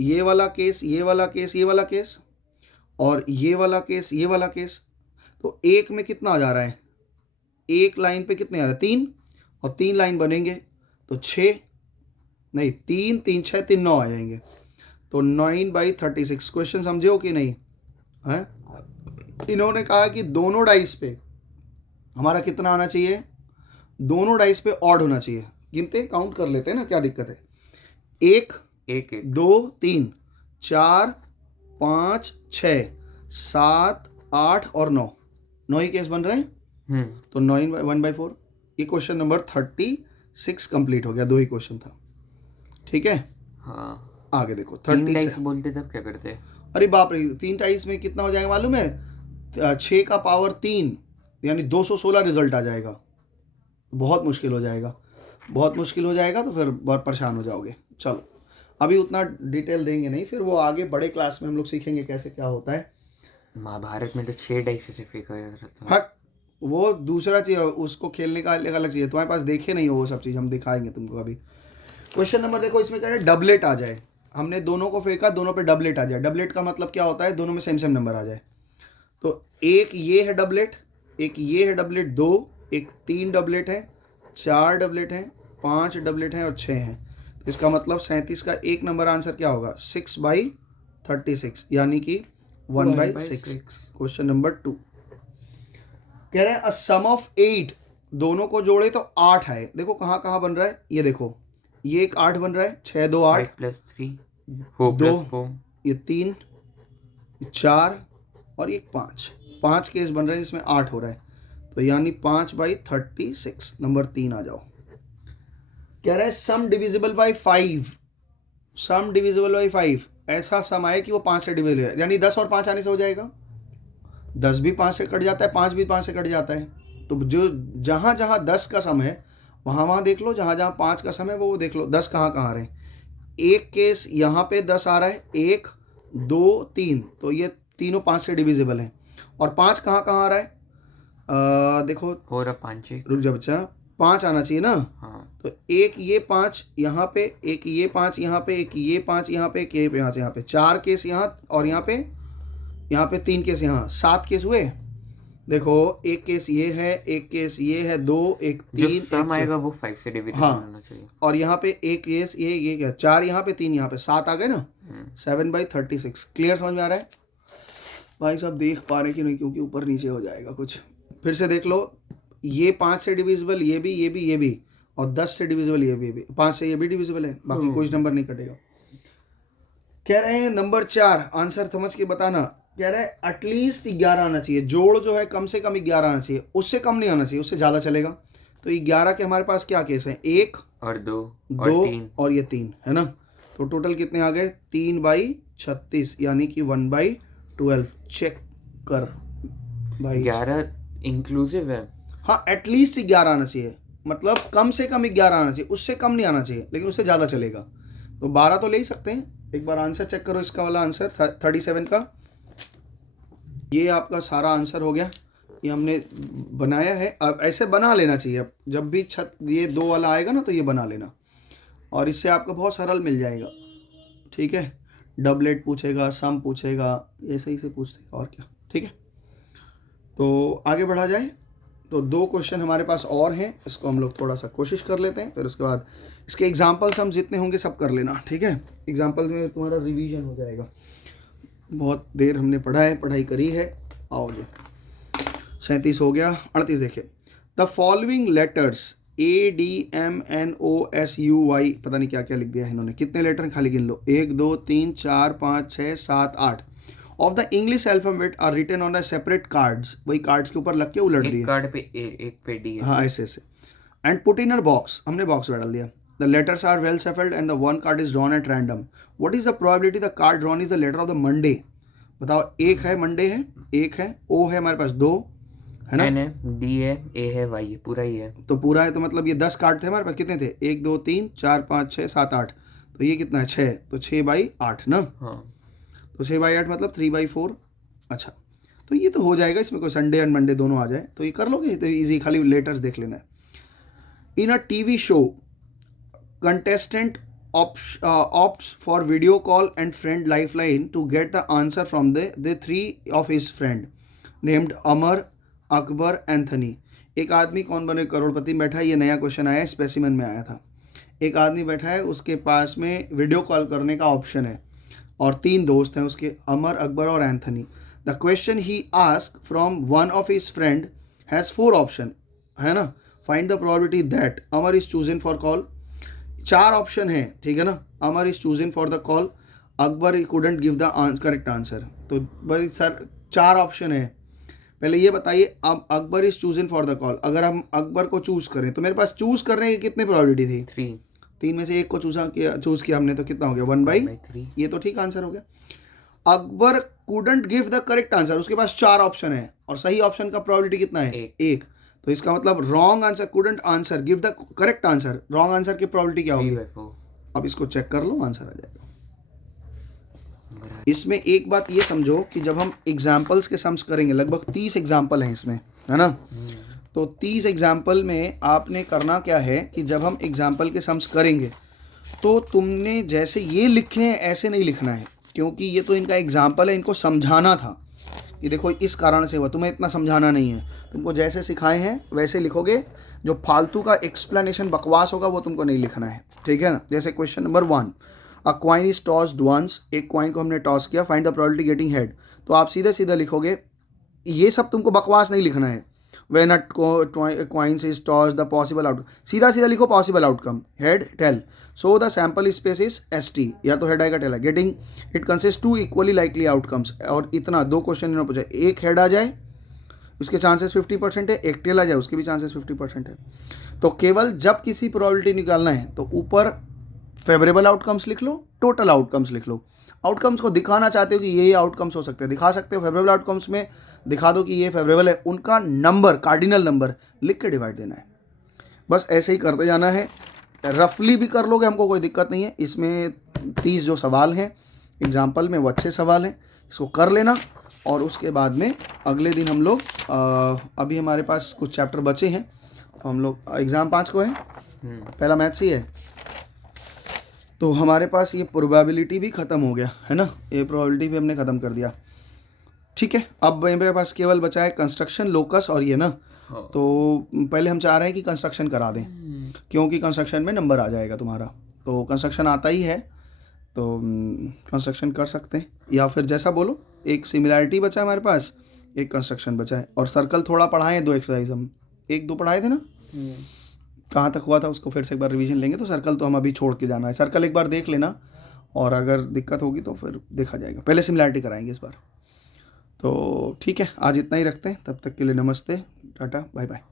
ये वाला केस, ये वाला केस, ये वाला केस, और ये वाला केस, ये वाला केस। तो एक में कितना आ जा रहा है, एक लाइन पे कितने आ रहे हैं, 3, और 3 लाइन बनेंगे तो 6, नहीं 3 3 6 3 9 आ जाएंगे, तो 9/36। क्वेश्चन समझे हो कि नहीं है। इन्होंने कहा कि दोनों डाइस पे हमारा कितना आना चाहिए, दोनों डाइस पे ऑड होना चाहिए। गिनते काउंट कर लेते हैं ना, क्या दिक्कत है। 1 2 3 4 5 6 7 8 और 9 ही केस बन रहे हैं, तो 9/1/4। ये क्वेश्चन नंबर 36 कंप्लीट हो गया, 2 ही क्वेश्चन था, ठीक है। हाँ, आगे देखो 3 डाइस बोलते तब क्या करते, अरे बाप रे, 3 डाइस में कितना हो जाएगा मालूम है, 6 का पावर 3 यानी 216 रिजल्ट आ जाएगा। बहुत मुश्किल हो जाएगा, बहुत मुश्किल हो जाएगा, तो फिर बहुत परेशान हो जाओगे। चलो अभी उतना डिटेल देंगे नहीं, फिर वो आगे बड़े क्लास में हम लोग सीखेंगे कैसे क्या होता है। महाभारत में तो 6 डाइस से फेंका जाता था। हाँ, वो दूसरा चीज़, उसको खेलने का अलग चीज़ है, तुम्हारे पास देखे नहीं हो वो सब चीज़, हम दिखाएंगे तुमको कभी। क्वेश्चन नंबर देखो, इसमें क्या है, डबलेट आ जाए, हमने दोनों को फेंका, दोनों पे डबलेट आ जाए। डबलेट का मतलब क्या होता है, दोनों में सेम सेम नंबर आ जाए। तो एक ये है डबलेट, एक ये है डबलेट, 2, एक 3 डबलेट है, 4 डबलेट हैं, 5 डबलेट हैं और 6 हैं। तो इसका मतलब 37 का एक नंबर आंसर क्या होगा, 6/36, यानी कि 1/6। क्वेश्चन नंबर 2 कह रहे हैं अ सम ऑफ 8, दोनों को जोड़े तो 8 है। देखो कहाँ कहाँ बन रहा है, ये देखो, ये एक 8 बन रहा है, 6 2 8 5+3 4+4, ये 3 4 और ये 5 केस बन रहे हैं जिसमें 8 हो रहा है, तो यानी 5/36। नंबर 3 आ जाओ। कह रहा है sum divisible by 5, sum divisible by 5, ऐसा सम आए कि वो 5 से डिविजिबल है, यानी 10 और 5 आने से हो जाएगा। 10 भी 5 से कट जाता है, 5 भी 5 से कट जाता है। तो जो जहाँ जहाँ 10 का सम है वहाँ वहाँ देख लो, जहाँ जहाँ 5 का सम है वो देख लो 10 कहाँ कहाँ आ रहे हैं। एक केस यहाँ पे 10 आ रहा है, 1 2 3, तो ये तीनों 5 से डिविजिबल हैं। और 5 कहाँ कहाँ आ रहा है, देखो 4 और 5 1, रुक जा बच्चा, 5 आना चाहिए ना। हाँ, तो एक ये 5 यहाँ पे, एक ये 5 यहाँ पे, एक ये 5 यहाँ पे, एक ये 5 यहाँ पे, 4 केस यहाँ, और यहाँ पे 3 केस यहाँ, 7 केस हुए। देखो एक केस ये है, एक केस ये है, 2 1 3, जो सम आएगा वो 5 से डिविजिबल होना चाहिए। और यहाँ पे एक केस ये क्या, 4 यहाँ पे, 3 यहाँ पे, 7 आ गए ना, 7/36। क्लियर समझ में आ रहा है भाई साहब, देख पा रहे कि नहीं, क्योंकि ऊपर नीचे हो जाएगा कुछ। फिर से देख लो, ये 5 से डिविजिबल, ये भी, और 10 से डिविजिबल ये भी 5 से ये भी डिविजिबल है, बाकी कुछ नंबर नहीं कटेगा। कह रहे हैं नंबर 4 आंसर समझ के बताना। कह रहा है एटलीस्ट 11 आना चाहिए, जोड़ जो है कम से कम 11 आना चाहिए, उससे कम नहीं आना चाहिए, उससे ज़्यादा चलेगा। तो 11 के हमारे पास क्या केस है, 1 और 2 2 और ये 3 है ना। तो टोटल कितने आ गए, 3/36 यानी कि 1/12। चेक कर भाई, 11 इंक्लूसिव है। हाँ एटलीस्ट 11 आना चाहिए, मतलब कम से कम 11 आना चाहिए, उससे कम नहीं आना चाहिए, लेकिन उससे ज़्यादा चलेगा। तो 12 तो ले ही सकते हैं। एक बार आंसर चेक करो, इसका वाला आंसर 37 का। ये आपका सारा आंसर हो गया, ये हमने बनाया है। अब ऐसे बना लेना चाहिए, अब जब भी ये 2 वाला आएगा ना तो ये बना लेना, और इससे आपको बहुत सरल मिल जाएगा। ठीक है, डबलेट पूछेगा, सम पूछेगा, ऐसे ही से पूछेगा और क्या। ठीक है, तो आगे बढ़ा जाए। तो 2 क्वेश्चन हमारे पास और हैं, इसको हम लोग थोड़ा सा कोशिश कर लेते हैं, फिर उसके बाद इसके एग्जाम्पल्स हम जितने होंगे सब कर लेना। ठीक है, एग्जाम्पल्स में तुम्हारा रिवीजन हो जाएगा। बहुत देर हमने पढ़ा है, पढ़ाई करी है। आओ जी, 37 हो गया। 38 देखिए, द फॉलोइंग लेटर्स ADMNOSUY, पता नहीं क्या क्या लिख दिया है इन्होंने, कितने लेटर खाली गिन लो, 1 2 3 4 5 6 7 8 of the English alphabet are written on the separate cards. वही कार्ड्स के ऊपर लग के उलट दिए, एक कार्ड पे एक पे डी है। हाँ ऐसे ऐसे, and put in a box, हमने बॉक्स में डाल दिया। The letters are well shuffled and the one card is drawn at random. What is the probability the card drawn is the letter of the Monday. बताओ, एक है Monday है, एक है ओ है हमारे पास 2 है ना, एन है, डी है, ए है, वाई है, पूरा ही है। तो पूरा है, तो मतलब ये 10 कार्ड थे हमारे पास। कितने थे, 1 2 3 4 5 6 7 8, तो ये कितना है 6, तो 6/8 ना। हाँ, तो 6/8 मतलब 3/4। अच्छा, तो ये तो हो जाएगा, इसमें कोई संडे एंड मंडे दोनों आ जाए तो ये कर लोगे, तो ईजी, खाली लेटर्स देख लेना है। In a TV show contestant opts for video call and friend lifeline to get the answer from the 3 of his friend named Amar, Akbar, Anthony। एक आदमी कौन बने करोड़पति बैठा है, ये नया क्वेश्चन आया है, स्पेसिमन में आया था। एक आदमी बैठा है, उसके पास में वीडियो कॉल करने का ऑप्शन है, और 3 दोस्त हैं उसके, अमर, अकबर और Anthony. The question he ask from one of his friend has 4 option, है ना। Find the probability that Amar is chosen for call. 4 option है, ठीक है ना। Amar is chosen for the call, Akbar couldn't give the correct answer. तो भाई sir 4 option है, पहले ये बताइए, अब Akbar is chosen for the call, अगर हम अकबर को चूज करें तो मेरे पास चूज करने की कितनी प्रोबेबिलिटी थी, 3 में से एक को चूज किया हमने, तो कितना हो गया 1/3। ये तो ठीक आंसर हो गया। Akbar couldn't give the correct answer, उसके पास 4 ऑप्शन है और सही ऑप्शन का प्रोबेबिलिटी कितना है, 1। तो इसका मतलब wrong answer, couldn't answer give the correct answer, wrong answer की प्रोबेबिलिटी क्या होगी। अब इसको चेक कर लो, आंसर आ जाएगा। इसमें एक बात ये समझो कि जब हम एग्जाम्पल्स के सम्स करेंगे, लगभग 30 एग्जाम्पल हैं इसमें, है ना। तो 30 एग्जाम्पल में आपने करना क्या है कि जब हम एग्जाम्पल के सम्स करेंगे तो तुमने जैसे ये लिखे हैं ऐसे नहीं लिखना है, क्योंकि ये तो इनका एग्जाम्पल है, इनको समझाना था कि देखो इस कारण से हुआ, तुम्हें इतना समझाना नहीं है। तुमको जैसे सिखाए हैं वैसे लिखोगे, जो फालतू का एक्सप्लेनेशन बकवास होगा वो तुमको नहीं लिखना है, ठीक है ना। जैसे question number 1, a coin is tossed once, एक क्वाइन को हमने टॉस किया, find the probability getting head. तो आप सीधे सीधे लिखोगे, ये सब तुमको बकवास नहीं लिखना है। When a coins is tossed the possible outcome, सीधा सीधा लिखो possible outcome, head tail. So the sample space is ST, या तो हेड आएगा टेल है। Getting it consist 2 equally likely outcomes, और इतना 2 क्वेश्चन इन्होंने पूछा, एक हेड आ जाए उसके चांसेस 50% है, एक टेल आ जाए उसके भी चांसेस 50% है। तो केवल जब किसी प्रोबेबिलिटी निकालना है तो ऊपर फेवरेबल आउटकम्स लिख लो, टोटल आउटकम्स लिख लो। आउटकम्स को दिखाना चाहते हो कि ये आउटकम्स हो सकते हैं, दिखा सकते हो। फेवरेबल आउटकम्स में दिखा दो कि ये फेवरेबल है, उनका नंबर, कार्डिनल नंबर लिख के डिवाइड देना है। बस ऐसे ही करते जाना है, रफली भी कर लोगे, हमको कोई दिक्कत नहीं है। इसमें 30 जो सवाल हैं एग्जाम्पल में वो अच्छे सवाल हैं, इसको कर लेना। और उसके बाद में अगले दिन हम लोग अभी हमारे पास कुछ चैप्टर बचे हैं, तो हम लोग एग्ज़ाम 5 को है, पहला मैथ्स ही है, तो हमारे पास ये प्रोबेबिलिटी भी ख़त्म हो गया है ना, ये प्रोबेबिलिटी भी हमने ख़त्म कर दिया। ठीक है, अब मेरे पास केवल बचा है कंस्ट्रक्शन, लोकस और ये ना। तो पहले हम चाह रहे हैं कि कंस्ट्रक्शन करा दें, क्योंकि कंस्ट्रक्शन में नंबर आ जाएगा तुम्हारा। तो कंस्ट्रक्शन आता ही है तो कंस्ट्रक्शन कर सकते हैं, या फिर जैसा बोलो। एक सिमिलैरिटी बचा है हमारे पास, एक कंस्ट्रक्शन बचा है, और सर्कल थोड़ा पढ़ाए हैं, 2 एक्सरसाइज हम 1-2 पढ़ाए थे ना, कहाँ तक हुआ था उसको फिर से एक बार रिवीजन लेंगे। तो सर्कल तो हम अभी छोड़ के जाना है, सर्कल एक बार देख लेना, और अगर दिक्कत होगी तो फिर देखा जाएगा। पहले सिमिलैरिटी कराएंगे इस बार। तो ठीक है, आज इतना ही रखते हैं, तब तक के लिए नमस्ते, टाटा, बाय बाय।